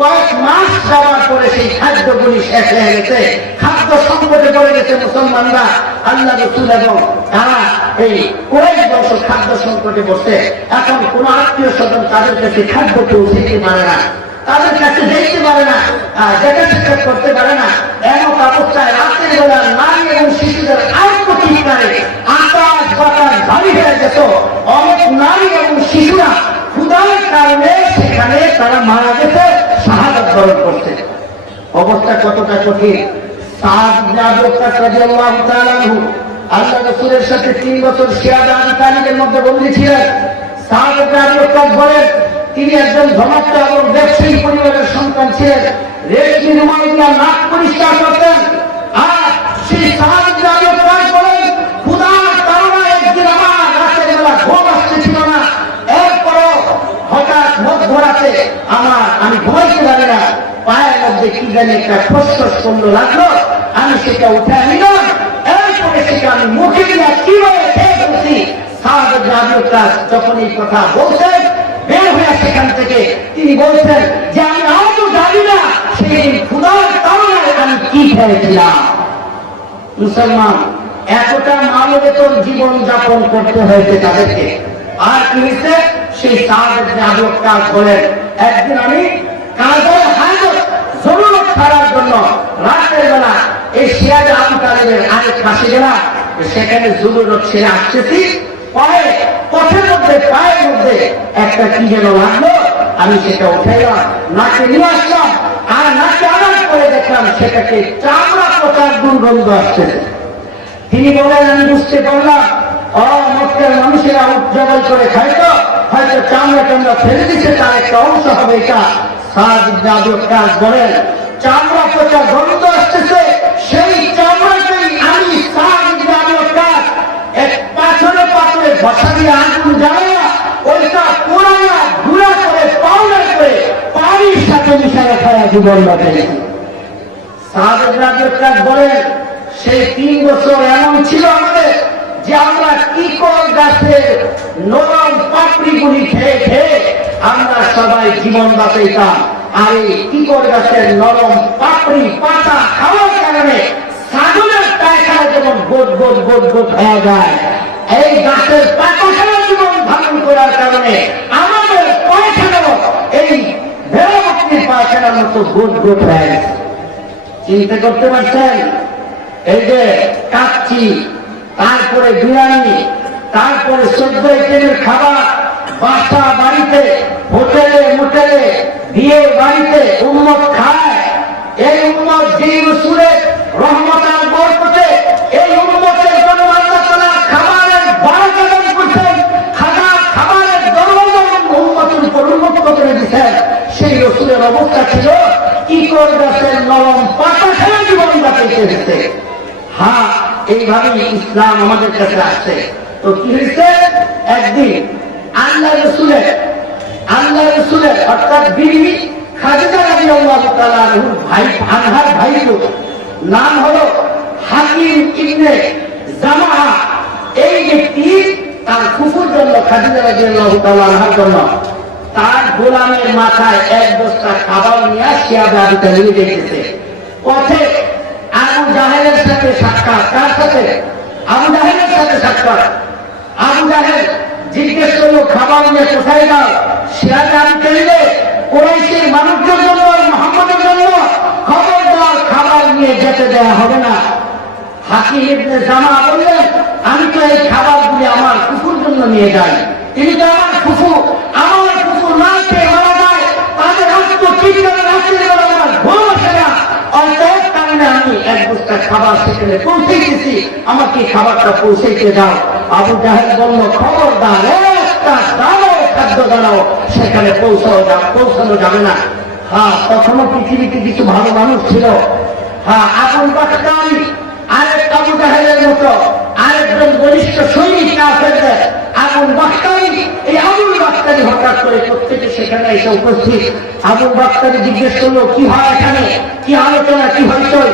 কয়েক মাস যাওয়ার পরে সেই খাদ্যগুলি শেষ হয়ে গেছে, খাদ্য সংকটে পড়ে গেছে মুসলমানরা। আল্লাহ রসুল এবং তারা এই কুরাইশ বংশ খাদ্য সংকটে বসে। এখন কোন আত্মীয় স্বজন তাদের কাছে খাদ্য পৌঁছাইতে পারে না, তাদের কাছে দেখতে পারে না, দেখা সাক্ষাৎ করতে পারে না। এমন অবস্থায় রাতের বেলা নারী এবং শিশুদের আত্মচিৎকারে আকাশ বাতাস ভারী হয়ে যেত। অনেক নারী এবং শিশুরা ক্ষুধার কারণে সেখানে তারা মারা যেতে, শাহাদাত বরণ করছে। অবস্থা কতটা কঠিন! সাদ ইবনে আবু ওয়াক্কাস রাদিয়াল্লাহু তাআলা আনহু আল্লাহ রাসূলের সাথে 3 বছর শিয়াবে আবু তালিবের মধ্যে বন্দী ছিলেন। সাদ ইবনে আবু ওয়াক্কাস বলেন, তিনি একজন ধনাঢ্য এবং ব্যবসায়ী পরিবারের সন্তান ছিলেন। রেশমি রুমাল দিয়ে নাক পরিষ্কার করতেন। আর সেই সাহাব ইবনে আবি ওয়াক্কাস বলেন, খোদার কারণে একদিন আমার রাতের বেলা ঘুম আসছিল না। এরপরও হঠাৎ মধ্যরাতে আমি ঘুমাইতে পারি না, পায়ের মধ্যে কি জানি একটা খসখস করলো লাগলো, আমি সেটা উঠে নিলাম। এরপরে সেটা আমি মুখে দিয়ে কিভাবে খেয়ে ফেলছি। সাহাব ইবনে আবি ওয়াক্কাস যখন এই কথা বলছেন, বের হয়ে সেখান থেকে তিনি বলছেন যে আমি আজও জানি না সেই খোদার কারণে আমি কি খেয়েছিলাম। মুসলমান এতটা মানবেতর জীবন যাপন করতে হয়েছে তাদেরকে। আর কি হয়েছে, সেই সাহাব ইবনে আবি ওয়াক্কাস বলেন, একদিন আমি কাজের হাজত জরুরত ছাড়ার জন্য রাতের বেলা এই সিরাজ আবু তালেবের আরেক পাশে গেলাম। সেখানে জরুরত ছেড়ে আসতেছি, পথের মধ্যে পায়ের মধ্যে একটা কি যেন লাগলো, আমি সেটা উঠাইলাম, নাকে নিয়ে আসলাম। আর নাকে আনার পরে দেখলাম সেটাকে চামড়া পচার দুর্গন্ধ আসছে। তিনি বলেন, আমি বুঝতে পারলাম মক্কার মানুষেরা উদযাপন করে খাইতো, হয়তো চামড়া টামড়া ফেলে দিচ্ছে, তার একটা অংশ হবে এটা। সাহাব ইবনে আবি ওয়াক্কাস বলেন, চামড়া পচা গন্ধ আসতেছে, সেই চামড়াটাই আমি সাহাব ইবনে আবি ওয়াক্কাস এক পাথরে বসা দিয়ে আগুন জ্বালাইয়া ওইটা পোড়াইয়া গুঁড়া করে পাউডার করে পানির সাথে মিশাইয়া খাওয়া জীবন বাঁচাইছি। সাহাব ইবনে আবি ওয়াক্কাস বলেন, সেই 3 বছর এমন ছিল আমাদের যে আমরা কিকর গাছের নরম পাপড়িগুলি খেয়ে খেয়ে আমরা সবাই জীবন বাঁচাইতাম। আর এই কিকর গাছের নরম পাপড়ি পাতা খাওয়ার কারণে ছাগলের পায়খানা যেমন গোট গোট গোট গোট হয়ে যায়, এই গাছের পায়খানা জীবন ধারণ করার কারণে আমাদের পায়খানাও এই ভেড়া-বকরির পায়খানার মতো গোট গোট হয়ে গেছে। চিন্তা করতে পারছেন? এই যে কাচ্চি, তারপরে বিরিয়ানি, তারপরে 14 আইটেমের খাবার, বাসা বাড়িতে, হোটেলে মোটেলে, বিয়ে বাড়িতে উম্মত খায়। এই উম্মত যে রাসূলের রহমত আর বরকতে এই উম্মতের জন্য আল্লাহ তাআলা খাবারের বারাকা দান করেছেন, খাবারের দরওয়াজা উম্মতের উপর উন্মুক্ত করে দিয়েছেন। সেই রাসূলের অবস্থা ছিল কি করে গাছের নরম পাতা খেয়ে জীবন বাঁচাইতে হয়েছে। হ্যাঁ, এইভাবে ইসলাম আমাদের কাছে আসছে। তো কি হয়েছে, একদিন আল্লাহ রসুলের অর্থাৎ বিবি খাদিজা রাদিয়াল্লাহু তাআলা আনহার ভাই নাম হলো হাকিম ইবনে জামাআ। এই ব্যক্তি তার ফুফুর জন্য, খাদিজা রাদিয়াল্লাহু তাআলা আনহার জন্য, তার গোলামের মাথায় 1 বস্তা খাবার নিয়ে সিয়াবে আবু তালেব দেখতেছে। পথে আবু জাহেলের সাথে সাক্ষাৎ। কার সাথে? আবু জাহেলের সাথে সাক্ষাৎ। আবু জাহেল জিজ্ঞেস করলো, খাবার নিয়ে কোথায় যাও? সিয়াবে আবু তালেব, কুরাইশের মানুষদের জন্য, মুহাম্মদের জন্য খবরদার খাবার নিয়ে যেতে দেওয়া হবে না। হাকিম ইবনে জামাআ বললেন, আমি তো এই খাবারগুলি আমার ফুফুর জন্য নিয়ে যাই। তিনি তো আমার ফুফু না খেয়ে মারা যায়, তাদের আত্মচিৎকারে রাত্রে আমার ঘুম আসে না। অতএব কারণে আমি 1 বস্তা খাবার সেখানে পৌঁছেছি, আমাকে খাবারটা পৌঁছাইতে দাও। আবু জাহেল বলল, খবরদার, একটা দাঁড়াও, খাদ্য দাঁড়াও, সেখানে পৌঁছানো যাবে না। হ্যাঁ, তখনও পৃথিবীতে কিছু ভালো মানুষ ছিল। হ্যাঁ, আবুল বাক্তারি আরেক আবু জাহেলের মতো আরেকজন বলিষ্ঠ সৈনিক কাফেরদের আবুল বাক্তারি। এই আবুল বাক্তারি হঠাৎ করে প্রত্যেকে সেখানে এসে উপস্থিত। আবুল বাক্তারি জিজ্ঞেস করলো, কি হয় এখানে, কি আলোচনা, কি হইচই?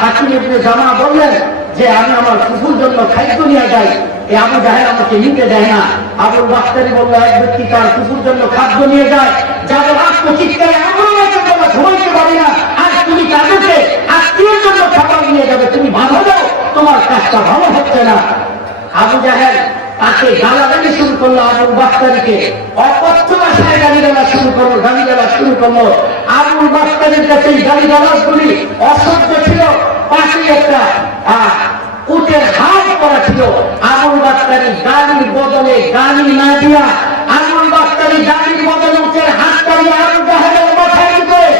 হাকিম ইবনে জামাআ বললেন যে আমি আমার ফুফুর জন্য খাদ্য নিয়ে যাই, এই আবু জাহেল আমাকে নিতে দেয় না। আবুল বাক্তারি বলল, এক ব্যক্তি তার ফুফুর জন্য খাদ্য নিয়ে যায়, যাদের আত্মচিৎকারে আমরা ঘুমাইতে পারি না, আর তুমি তাদেরকে আত্মীয়ের জন্য খাবার নিয়ে যাবে, তুমি বাধা দাও, তোমার কাজটা ভালো হচ্ছে না। আবু জাহেল তাকে গালাগালি শুরু করলো, আবুল বাক্তারিকে অকথ্য ভাষায় গালিগালাজ শুরু করলো। আবুল বাক্তারির কাছে গালিগালাজগুলি অসহ্য ছিল। পাশে একটা উটের হাত করা ছিল। আবুল বাক্তারি গালির বদলে গালি না দিয়া আবুল বাক্তারি গালির বদলে উটের হাত করিয়ে আবু জাহেলের মাথায় করে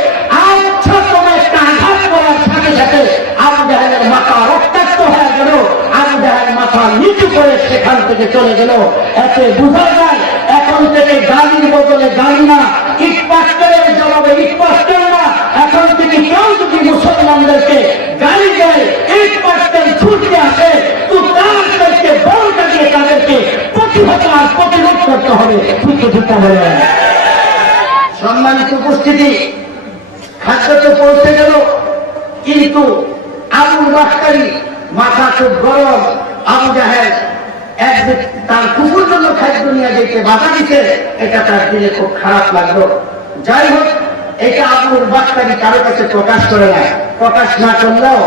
আচ্ছা তোমার একটা আঘাত করার সাথে সাথে আবু জাহেলের মাথা রক্তাক্ত হয়ে গেল। আবু জাহেল মাথা নিচু করে সেখান থেকে চলে গেল। এতে বোঝা যায় এখন থেকে গালির বদলে গালি করতে হবে, ঠিক ঠিকটা বলেন। সম্মানিত উপস্থিতি, খাদ্য তো পৌঁছে গেল, কিন্তু আবুল বাক্কারি মাথা খুব গরম। আবু জাহেল একদিন তার কুকুর জন্য খাদ্য নিয়ে যেতে বাধা দিতে, এটা তার দিলে খুব খারাপ লাগলো। যাই হোক, এটা আবুল বাক্কারি কারো কাছে প্রকাশ করে না। প্রকাশ না করলেও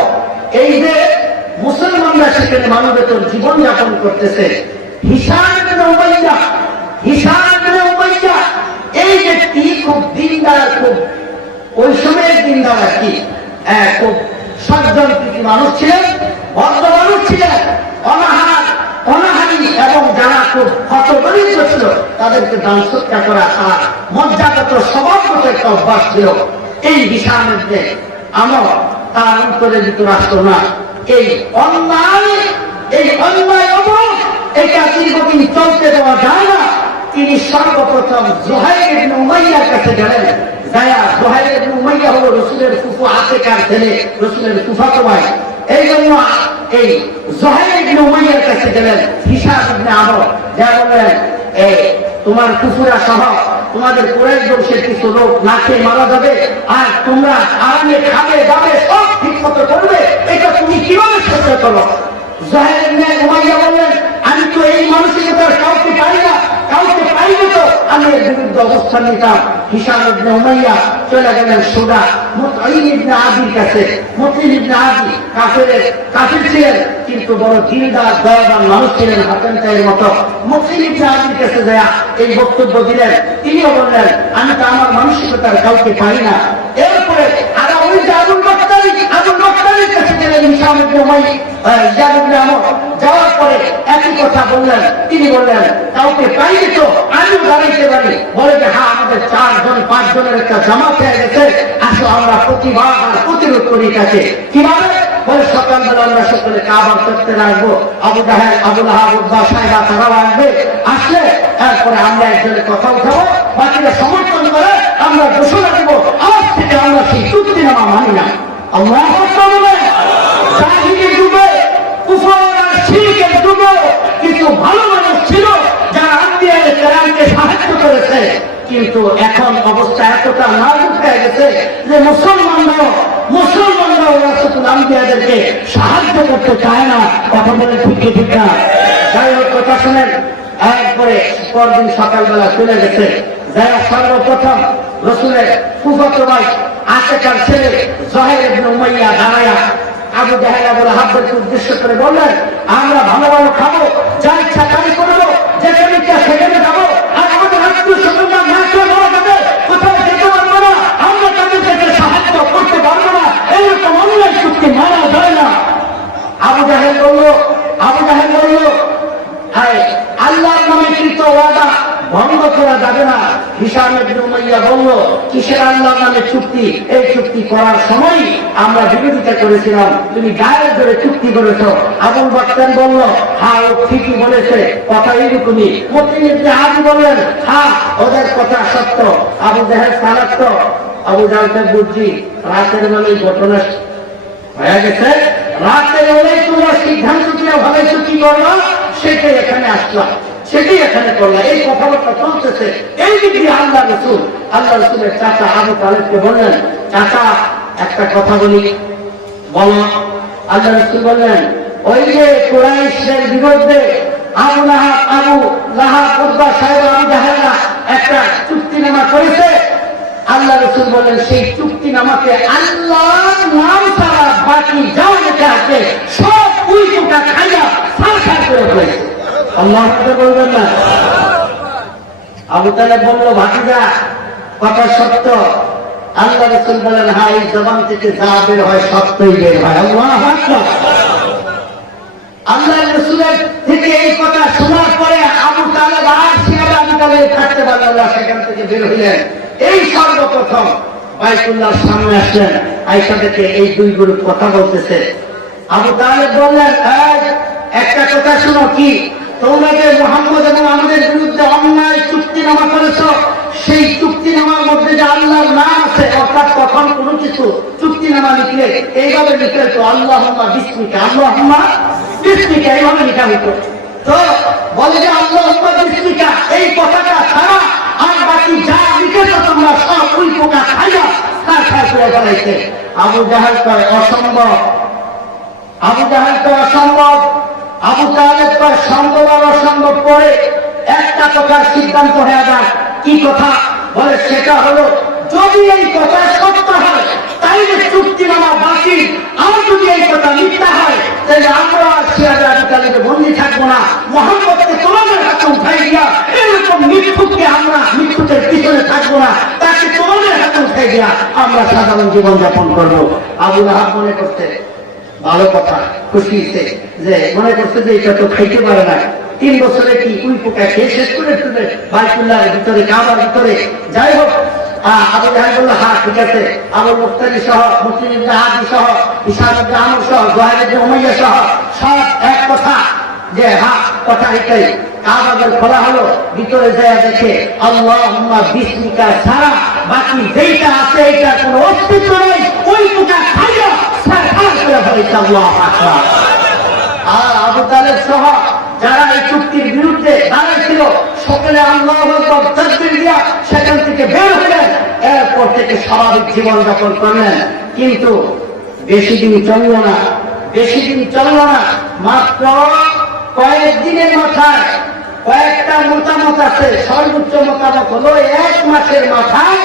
এই যে মুসলমানরা সেখানে মানবেতর জীবন যাপন করতেছে, হিসাব এই ব্যক্তি খুব দিনদার, খুব ওই সময়ের দিনদার আর কি, খুব সজ্জন প্রীতি মানুষ ছিলেন, ভদ্র মানুষ ছিলেন, অনাহারি এবং যারা খুব হতদরিদ্র ছিল তাদেরকে দান সৎকার করা আর মর্যাদাগত স্বভাবগত একটা অভ্যাস ছিল। এই হিসাবের মধ্যে আমার তার অন্তরে যুক্তরাষ্ট্র না, এই অন্যায় অবরোধ এটা দীর্ঘদিন চলতে দেওয়া যায় না। তিনি সর্বপ্রথম জুহাইর ইবনে উমাইয়ার কাছে গেলেন। জুহাইর ইবনে উমাইয়া হলো রাসূলের ফুফু আতিকার ছেলে, রাসূলের ফুফাতো ভাই। এই জন্য এই জুহাইর ইবনে উমাইয়ার কাছে গেলেন হিসাব ইবনে আমর, যা বললেন, তোমার ফুফুরা সহ তোমাদের কুরাইশ বংশের কিছু লোক না খেয়ে মারা যাবে, আর তোমরা আরামে খাবে যাবে সব ঠিক মতো করবে, এটা তুমি কিভাবে সহ্য করো? জুহাইর ইবনে উমাইয়া বললেন, আমি তো এই মানসিকতার কাউকে পাই না, কাউকে পাইনি তো আমি এর বিরুদ্ধে অবস্থান নিতাম। হিসাব ইবনে উমাইয়া চলে গেলেন সুদা মুতঈম ইবনে আদির কাছে। মুতঈম ইবনে আদি কাফির ছিলেন, কিন্তু বড় দিনদার দয়াবান মানুষ ছিলেন, হাতেম চায়ের মতো। মুতঈম ইবনে আদির কাছে যায় এই বক্তব্য দিলেন। তিনিও বললেন, আমি তো আমার মানসিকতার কাউকে পাই না। এরপরে আর ওই যে আবুল বাক্তারির কাছে গেলেন হিসাব ইবনে উমাইয়া, যাওয়ার পরে একই কথা বললেন। তিনি বললেন, কাউকে পাইনি তো আমিও দাঁড়াইতে পারি। বলে যে হ্যাঁ, আমাদের 4-5 জনের একটা জামাত হয়ে গেছে, আসো আমরা প্রতিবাদ আর প্রতিরোধ করি তাকে। কিভাবে? বলে সকালবেলা আমরা সকলে কাবার করতে আসবো, আবু জাহেল, আবু লাহাব, উতবা, সাইবা তারাও আসবে। আসলে তারপরে আমরা একজনের কথা উঠাবো, বাকিরা সমর্থন করে আমরা ঘোষণা দেব, আজ থেকে আমরা সেই চুক্তিনামা মানি না। আল্লাহু আকবার বলেন। জাহিলির যুগে কুফর আর শিরকের যুগে কিছু ভালো মানুষ ছিল যারা আম্বিয়ায়ে কেরামকে সাহায্য করেছে, কিন্তু এখন অবস্থা এতটা নাজুক হয়ে গেছে যে মুসলমানরাও রাসূলুল আম্বিয়াদেরকে সাহায্য করতে চায় না। কথা বলে ঠিক না? যাই হোক, কথা শুনেন। এরপরে পরদিন সকালবেলা চলে গেছে, যারা সর্বপ্রথম রাসূলের ফুফাতো ভাই আতিকার ছেলে জুহাইর ইবনে উমাইয়া দাঁড়ায়া আবু জাহেল, আবু লাহাবকে উদ্দেশ্য করে বললেন, আমরা ভালো ভালো খাবো, যা ইচ্ছা তাই করবো, যেখানে ইচ্ছা সেখানে যাবো, আর আমাদের আত্মীয় স্বজনরা না খেয়ে মারা যাবে, কোথাও যেতে পারবো না, আমরা তাদের কাছে সাহায্য করতে পারবো না, এইরকম অন্যায় চুক্তি মানা যায় না। আবু জাহেল বলল, আল্লাহর নামে কৃত ওয়াদা ভঙ্গ করা যাবে না। হিশাম ইবনে উমাইয়া বলল, কিসের আল্লাহর নামে চুক্তি? এই চুক্তি করার সময় আমরা বিরোধিতা করেছিলাম, তুমি গায়ের ধরে চুক্তি করেছো। আবুল বাক্তারি বলল, হ্যাঁ ও ঠিকই বলেছে, কথা এইরকমই। মুতঈম ইবনে আদি বললেন, হ্যাঁ ওদের কথা সত্য। আবু জাহেল চালাক। আবু জাহেলকে বুঝছি রাতের বেলায় ঘটনা হয়ে গেছে, রাতের বেলায় তোমরা সিদ্ধান্ত দিয়ে ভাবাইছো কি করবো, সেটাই এখানে আসলাম, সেটাই এখানে করলাম। এই কথাবার্তা চলতেছে। এই দিকে আল্লাহ রসুলের চাচা আবু তালেবকে বললেন, চাচা একটা কথা বলি, বলো। আল্লাহ রসুল বললেন, ওই যে কুরাইশদের বিরুদ্ধে আবু লাহাব, উতবা, সাইবা, আবু জাহেলরা একটা চুক্তিনামা করেছে। আল্লাহ রসুল বললেন, সেই চুক্তিনামাকে আল্লাহর নাম ছাড়া বাকি যা লেখা আছে সব উল্টোটা খাইয়া সারখার করে ফেলেছে। আল্লাহ বলবেন না? আবু তালেব বলল, ভাতিজা কথা সত্য। আল্লাহ রসুল বলেন, হ্যাঁ এই জবান থেকে যা বের হয় সত্যই বের হয়। আল্লাহ রসুলের থেকে এই কথা শোনার পরে আবু তালেব আর সেখানে আবু তালেব থাকতে পারলেন না, সেখান থেকে বের হইলেন। এই সর্বপ্রথম বাইতুল্লাহর সামনে আসলেন, আয়েশা থেকে এই দুই গ্রুপ কথা বলতেছে। আবু তালেব বললেন, একটা কথা শুনো, কি তোমরা যে মুহাম্মদ এবং আমাদের বিরুদ্ধে অন্যায় চুক্তিনামা করেছ, সেই চুক্তিনামার মধ্যে যে আল্লাহর নাম আছে, অর্থাৎ তখন কোনো কিছু চুক্তিনামা লিখলে এইভাবে লিখে তো আল্লাহুম্মা বিসমিকা, আল্লাহুম্মা বিসমিকা এইভাবে লেখা হতো। তো বলে যে আল্লাহুম্মা বিসমিকা, এই গেছে। আবু জাহেল কয় অসম্ভব, আবু জাহেল কয় অসম্ভব, আবু তালেব কয় সম্ভব আর অসম্ভব পরে একটা কথার সিদ্ধান্ত হয়ে যায়। কি কথা? বলে সেটা হলো যদি এই কথা সত্য হয় তাইলে চুক্তিনামা বাতিল, আর যদি এই কথা মিথ্যা হয় তাহলে আমরা সিরাজে আবু তালেবে বন্দী থাকবো না, মোহাম্মদকে তোমাদের হাতে উঠাই দিয়া এরকম মৃত্যুকে আমরা মৃত্যুদের পিছনে থাকবো না, তাকে তোমাদের হাতে উঠাই দিয়া আমরা সাধারণ জীবনযাপন করবো। আবু লাহাব মনে করতে ভালো কথা, খুশি হয়েছে যে মনে করছে যে এটা তো খাইতে পারে না, 3 বছরে কি কুই পোকা খেয়ে শেষ করে ফেলবে বাইতুল্লাহর ভিতরে, কাবার ভিতরে। যাই হোক, আবু জাহেল বলল হ্যাঁ ঠিক আছে। আবু মুক্তারি সহ, মুসলিম ইবনে হাদি সহ, ইসহাক ইবনে আমর সহ, জুহাইর ইবনে উমাইয়া সহ সব এক কথা যে হ্যাঁ কথা এটাই। কাবার খোলা হলো, ভিতরে যায় দেখে আল্লাহুম্মা বিসমিকা ছাড়া বাকি যেটা আছে এটার কোনো অস্তিত্ব নেই। ওই পোকা খাইয়া সারখার করে ফেলেছে। আল্লাহু আকবার। আর আবু তালেব সহ যারা এই চুক্তির বিরুদ্ধে দাঁড়িয়েছিল সকলে আল্লাহু আকবার তাকবীর দিয়া সেখান থেকে বের হলেন। এরপর থেকে স্বাভাবিক জীবনযাপন করলেন। কিন্তু বেশি দিন চলল না, বেশি দিন চলল না, মাত্র কয়েকদিনের মাথায় কয়েকটা মতামত আছে। সর্বোচ্চ মতামত হলো 1 মাসের মাথায়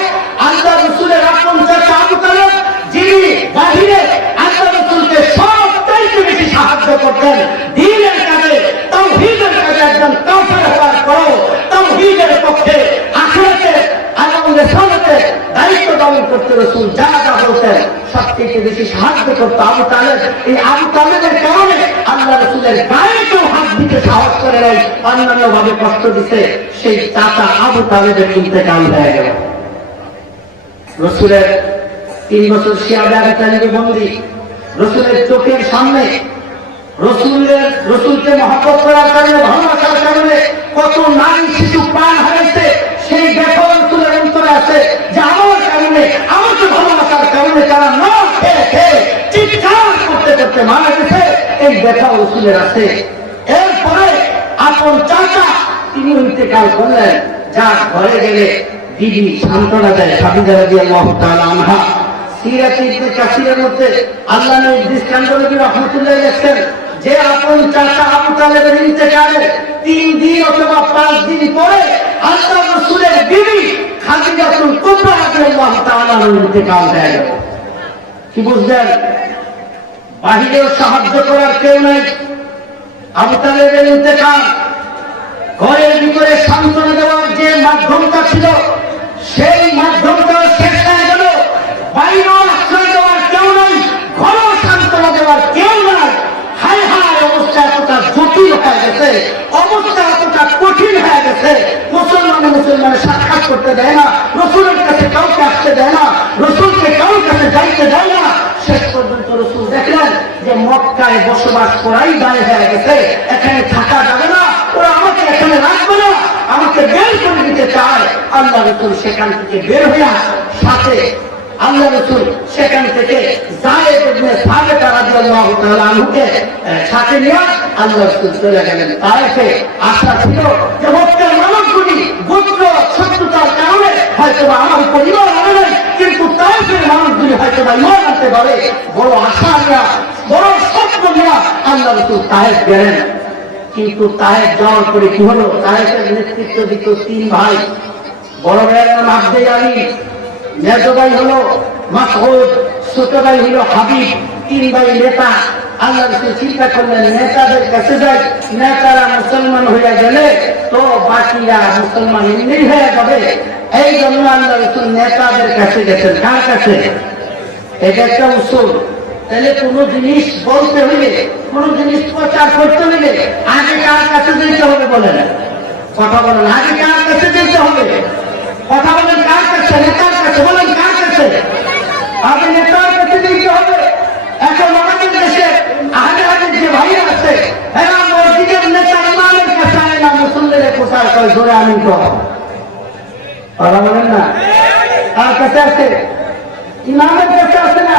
আল্লাহ রাসূলের আপন চাচা আবু তালেব, যিনি বাহিরে আল্লাহ রাসূলকে সবচাইতে বেশি সাহায্য করতেন দ্বীনের কাজে, তাওহীদের কাজে, একজন কাফের হওয়ার পরেও তাওহীদের পক্ষে আখিরাতে এবং রিসালাতে দায়িত্ব পালন করতে রাসূল যা যা বলতেন সবচেয়ে বেশি সাহায্য করত আবু তালেব। এই আবু তালেবের কারণে আল্লাহ রাসূলের গায়ে কেউ হাত দিতে সাহস করে নাই, অন্যান্য ভাবে কষ্ট দিতে। সেই চাচা আবু তালেবের ইন্তেকাল হয়ে গেল। রাসূলের 3 বছর সিরাজে আবু তালেব বন্দী। রাসূলের চোখের সামনে রসুলকে মহব্বত করার কারণে, ভালোবাসার কারণে কত নারী শিশু প্রাণ হারাইছে। সেই ব্যথা রসুলের অন্তরে আছে যে আমার কারণে, আমাকে ভালোবাসার কারণে তারা না খেয়ে খেয়ে চিৎকার করতে করতে মারা গেছে। এই ব্যথা রসুলের আছে। এরপরে আপন চাচা তিনি ইন্তেকাল করলেন। যার ঘরে গেলে বিবি সান্ত্বনা দেয়। খাদিজা রাদিয়াল্লাহু তাআলা আনহা সিরাতে ইবনে কাসিরের মধ্যে আল্লাহ নবী দৃষ্টান্তরূপী রাহমাতুল্লাহ লিখছেন যে আপন চাচা আবু তালেবের ইন্তেকালের 3 দিন অথবা 5 দিন পরে আল্লাহ রাসূলের বিবি খাদিজাতুল কুবরা রাদিয়াল্লাহু তাআলা ইন্তেকাল হয়ে গেল। কি বুঝলেন? বাহিরেও সাহায্য করার কেউ নাই। আবু তালেবের ইন্তেকাল, ঘরের ভিতরে সান্ত্বনা দেওয়ার যে মাধ্যমটা ছিল সেই মাধ্যমটা শেষ হয়ে গেল। বাইরেও আশ্রয় দেওয়ার কেউ নাই, ঘরেও সান্ত্বনা দেওয়ার কেউ নাই। হায় হায়, অবস্থা এতটা জটিল হয়ে গেছে, অবস্থা এতটা কঠিন হয়ে গেছে। মুসলমানের সাক্ষাৎ করতে দেয় না, রসুলের কাছে কাউকে আসতে দেয় না, রসুলকে কারোর কাছে যাইতে দেয় না। শেষ পর্যন্ত রসুল দেখলেন যে মক্কায় বসবাস করাই দায় হয়ে গেছে, এখানে থাকা যাবে না, ওরা আমাকে এখানে রাখবে না, আমাকে বের করে দিতে চায়। আল্লাহ রসুল সেখান থেকে বের হইয়া সাথে আল্লাহ রসুল সেখান থেকে যায়েদ ইবনে সাবিত রাদিয়াল্লাহু তাআলা আনহুকে সাথে নিয়ে আল্লাহ রসুল চলে গেলেন তায়েফে। আশা ছিল যে মক্কার মানুষগুলি গোত্র শত্রুতার কারণে হয়তো আমার পরিবার হবে না, কিন্তু তায়েফের মানুষগুলি হয়তো ইমান আনতে পারে। বড় আশা নিয়ে, বড় স্বপ্ন নিয়ে আল্লাহ রসুল তায়েফ গেলেন। কিন্তু তায়েফ যাওয়ার পরে কি হলো? তায়েফের নেতৃত্ব দিত 3 ভাই। বড় ভাইয়ের নাম আব্দুল আলী, মেজ ভাই হলো মাসউদ, ছোট ভাই হলো হাবিব। 3 ভাই নেতা। আল্লাহ রাসূল চিন্তা করলেন নেতাদের কাছে যাই, নেতারা মুসলমান হয়ে গেলে তো বাকিরা মুসলমান এমনি হয়ে যাবে। এই জন্য আল্লাহ রাসূল নেতাদের কাছে গেছেন। কার কাছে? এটা একটা উসুল। তাহলে কোন জিনিস বলতে হইলে, কোন জিনিস প্রচার করতে হইলে আগে কার কাছে যেতে হবে বলেন? কথা বলেন, আগে কার কাছে যেতে হবে? কথা বলেন, কার কাছে? নেতার কাছে। বলেন কার কাছে? আগে নেতার কাছে যেতে হবে। এখন আমাদের দেশে আগে আগে যে ভাই আছে এরা মসজিদের নেতা ইমামের কাছে আয় না, মুসল্লিদের প্রচার করে জোরে আমিন কর। কথা বলেন না? কার কাছে আছে? ইমামের কাছে আছে না?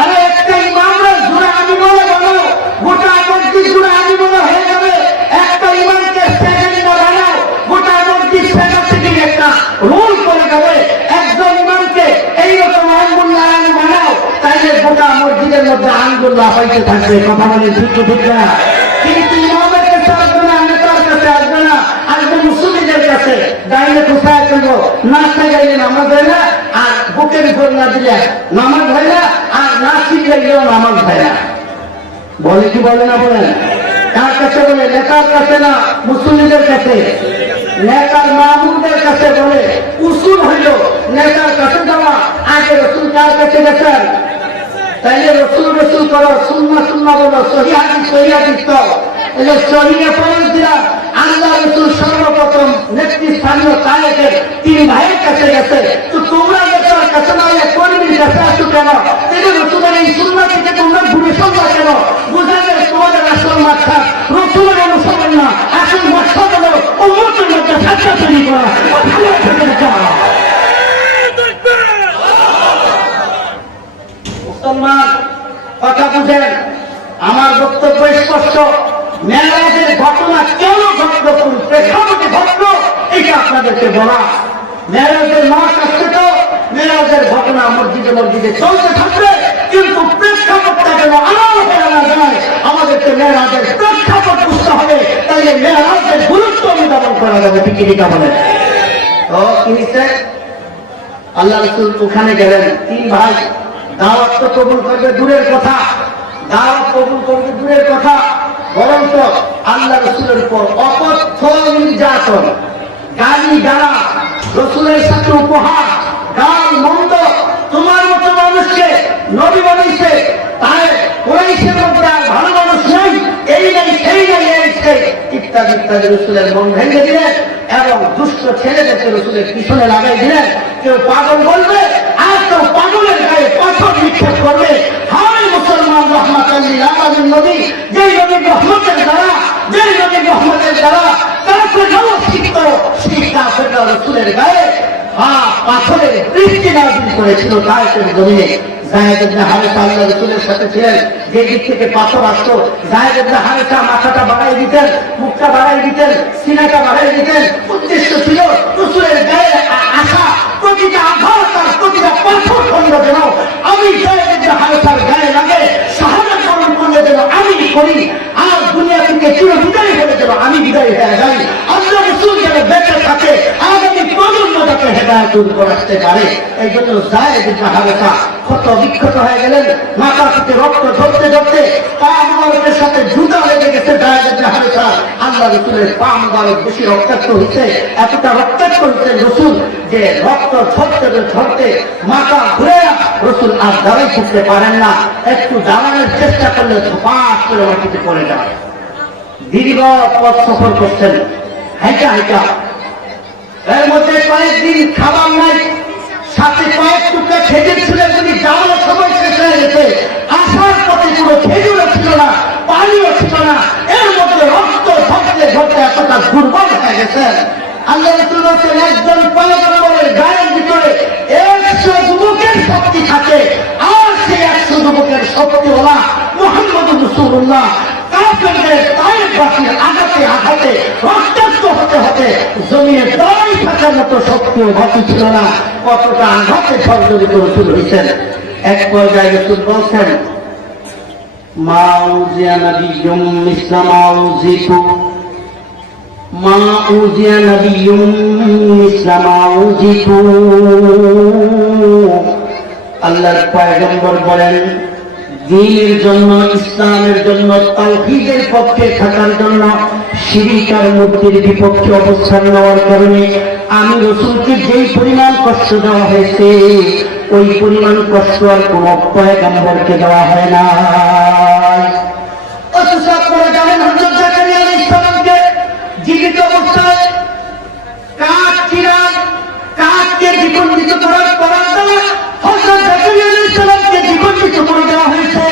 আরে একটা ইমামরা জোরে আমিন বলে বানাও, গোটা মসজিদ জোরে আমিন বলে হয়ে যাবে। একটা ইমামকে সেকেন্ড না বানাও, গোটা মসজিদ সেকেন্ড থেকে একটা রুল করে দেবে। একজন ইমামকে এইরকম আলমুল্লাহ বানাও, লাফাইতে থাকবে, কথা বলে ঠিক ঠিক না? কিন্তু ইমামের কাছে আসবে না, নেতার কাছে আসবে না, আসবে মুসলিমদের কাছে। গাইলে কোথায় করবো, নাচতে গাইলে নামাজ হয় না, আর বুকের উপর না দিলে নামাজ হয় না, আর নাচি গাইলেও নামাজ হয় না। বলে কি বলে না বলেন? কার কাছে বলে? নেতার কাছে না, মুসলিমদের কাছে। নেতার মাহমুদের কাছে বলে উসুল হইল নেতার কাছে যাওয়া। আগে রসুল কার কাছে গেছেন? তাইলে রসুল রসুল করো, সুন্না সুন্না বলো, সহি হাদিস সহি হাদিস তো। এলে সহিয়ে ফরজ দিলাম। আল্লাহ রসুল সর্বপ্রথম নেতৃস্থানীয় তায়েফের 3 ভাইয়ের কাছে গেছে। তো তোমরা নেতার কাছে না হলে কর্মীর কাছে আসো কেন? তাহলে রসুলের এই সুন্না থেকে তোমরা ঘুরে চলবা কেন? বোঝা যায় তোমাদের আসল মাথা রসুলের অনুসরণ না, আসল মাথা হলো উম্মতের মধ্যে ফেতনা তৈরি করা। মুসলমান কথা বুঝেন, আমার বক্তব্য স্পষ্ট। মেরাজের ঘটনা কেন ঘটল, কোন প্রেক্ষাপটে ঘটল, এটা আপনাদেরকে বলা। মেরাজের মাস আসছে তো মেরাজের ঘটনা মসজিদে মসজিদে চলতে থাকবে, কিন্তু প্রেক্ষাপটটা যেন আড়াল করা না যায়। আমাদেরকে মেরাজের প্রেক্ষাপট বুঝতে হবে, তাইলে মেরাজের গুরুত্ব অনুধাবন করা যাবে। টিকিটিকা বলে তো কিনছে আল্লাহ রসুল ওখানে গেলেন। 3 ভাই দাওয়াত তো কবুল করবে দূরের কথা, দাওয়াত কবুল করবে দূরের কথা, বরং তো আল্লাহ রসুলের উপর অকথ্য নির্যাতন, গালি গালা, রসুলের সাথে উপহার, গাল মন্দ। তোমার মতো মানুষকে নবী বানাইছে, তাই কুরাইশের মধ্যে আর ভালো মানুষ নাই, এই নাই সেই নাই, এই সেই ইত্যাদি ইত্যাদি। রসুলের মন ভেঙে দিলেন এবং দুষ্ট ছেলেদেরকে রসুলের পিছনে লাগাই দিলেন। কেউ পাগল বলবে আর কেউ পাগলের গায়ে পাথর নিক্ষেপ করবে। হায় মুসলমান, রহমাতুল লিল আলামিন নবী, যেই নবীর রহমতের দ্বারা, যেই নবীর রহমতের দ্বারা কাফেররাও শিখত, সেই কাফেররা রসুলের গায়ে পাথরের বৃষ্টি নাযিল করেছিল তায়েফের জমিনে। যায়েদ ইবনে হারেসা আল্লাহ রাসূলের সাথে ছিলেন, যে দিক থেকে পাথর আসতো যায়েদ ইবনে হারেসা মাথাটা বাড়াই দিতেন, মুখটা বাড়াই দিতেন, সিনাটা বাড়াই দিতেন। উদ্দেশ্য ছিল রাসূলের গায়ে আসা প্রতিটা আঘাত আর প্রতিটা পাথর খণ্ড যেন আমি যায়েদ ইবনে হারেসার গায়ে লাগে, শাহাদাত বরণ করলে যেন আমি করি, আর দুনিয়া থেকে চিরবিদায় হলে যেন আমি বিদায় হয়ে যাই। আল্লাহ রাসূল যেন বেঁচে থাকে, আগামী প্রজন্ম যাতে হেদায়েত করতে পারে। এই জন্য যায়েদ ইবনে হারেসা ক্ষত বিক্ষত হয়ে গেলেন, মাথা থেকে রক্ত ঝরতে ঝরতে পা মুবারকের সাথে জুতা লেগে গেছে যায়েদ ইবনে হারেসা। আল্লাহ রাসূলের পা মুবারক বেশি রক্তাক্ত হয়েছে, এতটা রক্তাক্ত হয়েছে রসুল যে রক্ত ঝরতে ঝরতে মাথা ঘুরে রসুল আর দাঁড়াই থাকতে পারেন না। একটু দাঁড়ানোর চেষ্টা করলে ধপাস করে মাটিতে পড়ে যাবে। দীর্ঘ পথ সফর করছেন হাইটা হাইটা, এর মধ্যে কয়েকদিন খাবার নাই, সাথে কয়েক টুকরা খেজুর ছিল, যদি যাওয়ার সময় শেষ হয়ে গেছে। আসার পথে কোনো খেজুরও ছিল না, পানিও ছিল না, এর মধ্যে রক্ত ঝরতে ঝরতে এতটা দুর্বল হয়ে গেছে। আল্লাহ রাসূল বলেন, একজন পয়গম্বরের গায়ের ভিতরে 100 যুবকের শক্তি থাকে, আর সেই 100 যুবকের শক্তি হলো মুহাম্মদুর রাসূলুল্লাহ। কাফেরদের তায়েফবাসীর আঘাতে আঘাতে রক্তাক্ত হতে হতে জমিনে দাঁড়াই থাকার মতো শক্তিও বাকি ছিল না। কতটা আঘাতে সর্জরিত রসুল হয়েছেন। এক পর্যায়ে রসুল বলছেন, মা উযিয়া নাবিয়্যুম মিসলা মা উযিতু, মা উযিয়া নাবিয়্যুম মিসলা মা উযিতু। আল্লাহর পয়গম্বর বলেন, দ্বীনের জন্য, ইসলামের জন্য, তাওহীদের পক্ষে থাকার জন্য, শিরক আর মূর্তির বিপক্ষে অবস্থান নেওয়ার কারণে আমি রাসূলকে যেই পরিমাণ কষ্ট দেওয়া হয়েছে, ওই পরিমাণ কষ্ট আর কোন পয়গম্বরকে দেওয়া হয় না। অথচ আপনারা জানেন হযরত জাকারিয়া আলাইহিস সালামকে জীবিত অবস্থায় কাঠকে দ্বিখণ্ডিত করার পরার দ্বারা হযরত জাকারিয়া আলাইহিস সালামকে দ্বিখণ্ডিত করে দেওয়া হয়েছে।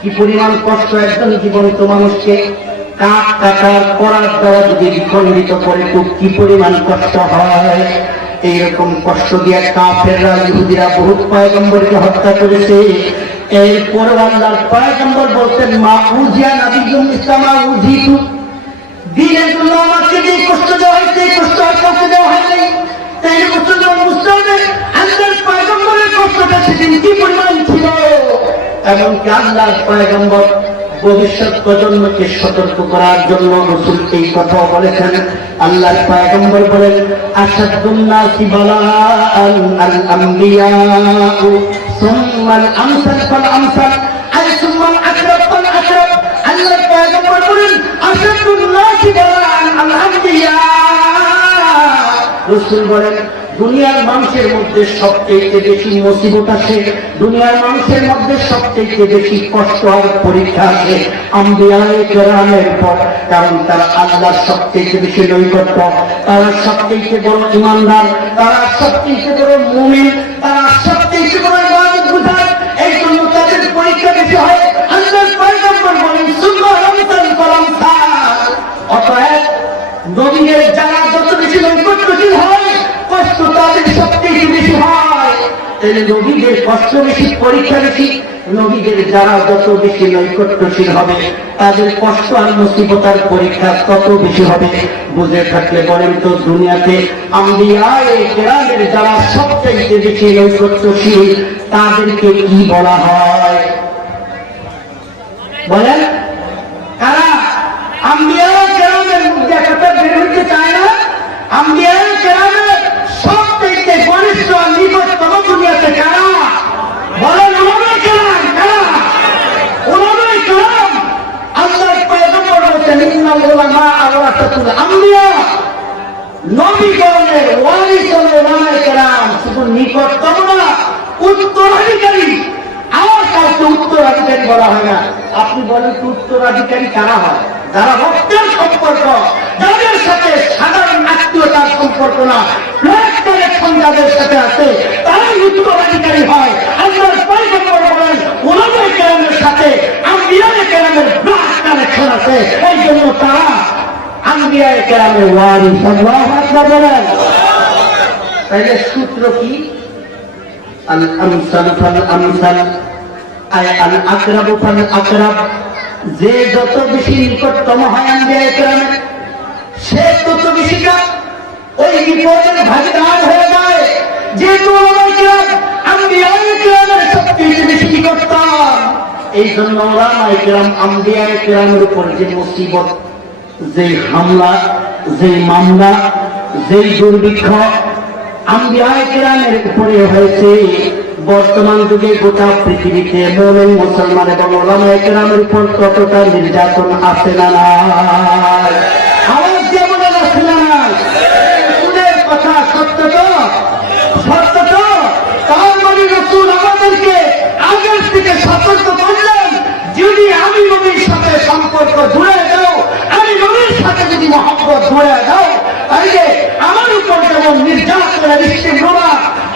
কি পরিমাণ কষ্ট একজন জীবন্ত মানুষকে কাঠ কাটার করার দ্বারা যদি দ্বিখণ্ডিত করে, তো কি পরিমাণ কষ্ট হয়। এইরকম কষ্ট দিয়ে কাফেররা, ইহুদিরা বহুত পয়গম্বরকে হত্যা করেছে। এরপর আল্লাহর পয়গম্বর বলতেন, মা উযিয়া নাবিয়্যুম মিসলা মা উযিতু, দ্বীনের জন্য আমাকে যে কষ্ট দেওয়া হয়েছে, এই কষ্ট আর কাউকে দেওয়া হয়নি। তাই মুসলমান মুসলমান আল্লাহর পয়গম্বরের কষ্টটা সেদিন কি পরিমাণ ছিল। এমনকি আল্লাহর পয়গম্বর ভবিষ্যৎ প্রজন্মকে সতর্ক করার জন্য রাসূল এই কথা বলেছেন। আল্লাহর পয়গম্বর বলেন, আশাদুন নাসি বালাআন আল আমবিয়া সুম্মাল আমসাল ফাল আমসাল আই সুম্মাল আকরাব ফাল আকরাব। আল্লাহর পয়গম্বর বলেন, আশাদুন নাসি বালাআন আল আমবিয়া। রাসূল বলেন, দুনিয়ার মানুষের মধ্যে সবচেয়ে বেশি মুসিবত আসে, দুনিয়ার মানুষের মধ্যে সবচেয়ে বেশি কষ্ট আর পরীক্ষা আসে আম্বিয়ায়ে কেরামের পর। কারণ তারা আল্লাহর সবচেয়ে বেশি নৈকট্য, তারা সবচেয়ে বড় ঈমানদার, তারা সবচেয়ে বড় মুমিন, তারা সবচেয়ে বড় ইবাদতগুজার। এই জন্য তাদের পরীক্ষা বেশি হয়। আল্লাহর পয়গম্বর বলেন, সুবহানাল্লাহ ওয়াল আমসাল। অতএব নবীদের যারা যত বেশি নৈকট্যশীল হয়, কষ্ট তাদের সবচেয়ে বেশি হয়। তাহলে নবীদের কষ্ট বেশি, পরীক্ষা বেশি। নবীদের যারা যত বেশি নৈকট্যশীল হবে, তাদের কষ্ট আর মুসিবতার পরীক্ষা তত বেশি হবে। বুঝে থাকলে বলেন তো, দুনিয়াতে আম্বিয়ায়ে কেরামের যারা সবচেয়ে বেশি নৈকট্যশীল, তাদেরকে কি বলা হয়? বলেন কারা? আম্বিয়ায়ে কেরামের মধ্যে একটা বের হইতে চায় না। আম্বিয়ায়ে কেরামের সবচেয়ে ঘনিষ্ঠ নিকটতম দুনিয়াতে কারা? বলেন উলামায়ে কেরাম। কারা? উলামায়ে কেরাম। আল্লাহর পয়গম্বর বলেছেন, ইন্নাল উলামা ওয়ারাসাতুল আম্বিয়া। নবীগণের ওয়ারিস হলো উলামায়ে কেরাম। শুধু নিকটতম না, উত্তরাধিকারী। আর কাউকে উত্তরাধিকারী বলা হয় না। আপনি বলেন তো উত্তরাধিকারী কারা হয়? যারা রক্তের সম্পর্ক, যাদের সাথে সাধারণ আত্মীয়তার সম্পর্ক না, ব্লাড কানেকশন যাদের সাথে আছে, তারাই উত্তরাধিকারী হয়। আল্লাহর পয়গম্বর বলেন, উলামায়ে কেরামের সাথে আম্বিয়ায়ে কেরামের ব্লাড কানেকশন আছে, এই জন্য তারা আম্বিয়ায়ে কেরামের ওয়ারিস। আল্লাহু আকবার বলেন। তাহলে সূত্র কি? আল আমসাল ফাল আমসাল আই আল আকরাবু ফাল আকরাব। যে যত বেশি নিকটতম হয় আম্বিয়ায়ে কেরামের, সে তত বেশি ওই বিপদের ভাগীদার হয়ে যায়। যেহেতু উলামায়ে কেরাম আম্বিয়ায়ে কেরামের সবচেয়ে বেশি নিকটতম, এই জন্য উলামায়ে কেরাম আম্বিয়ায়ে কেরামের উপর যে মুসিবত, যে হামলা, যে মামলা, যে দুর্ভিক্ষ আম্বিয়ায়ে কেরামের উপরে হয়েছে, বর্তমান যুগে গোটা পৃথিবীতে মুমিন মুসলমান এবং উলামায়ে কেরামের উপর কতটা নির্যাতন আছে না নাই? আওয়াজ দিয়ে বলেন আছে না নাই? রাসূলের কথা সত্য তো? সত্য তো? তার মানে রাসূল আমাদেরকে আগের থেকে সতর্ক করলেন, যদি আমি নবীর সাথে সম্পর্ক জুড়ে দাও, আমি নবীর সাথে যদি মহব্বত জুড়ে দাও, তাইলে আমার উপর যেমন নির্যাতনের ইস্তেমরা,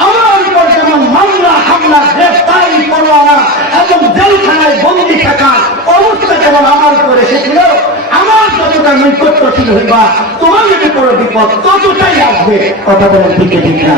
আমার উপর যেমন মামলা হামলা, গ্রেফতারি, পরোয়ানা এবং জেলখানায় বন্দী থাকা অবস্থা যেমন আমার উপর এসেছিল, আমার যতটা নৈকট্যশীল হইবা, তোমার যদি কোনো বিপদ ততটাই আসবে। কথা বলেন ঠিক ঠিক না?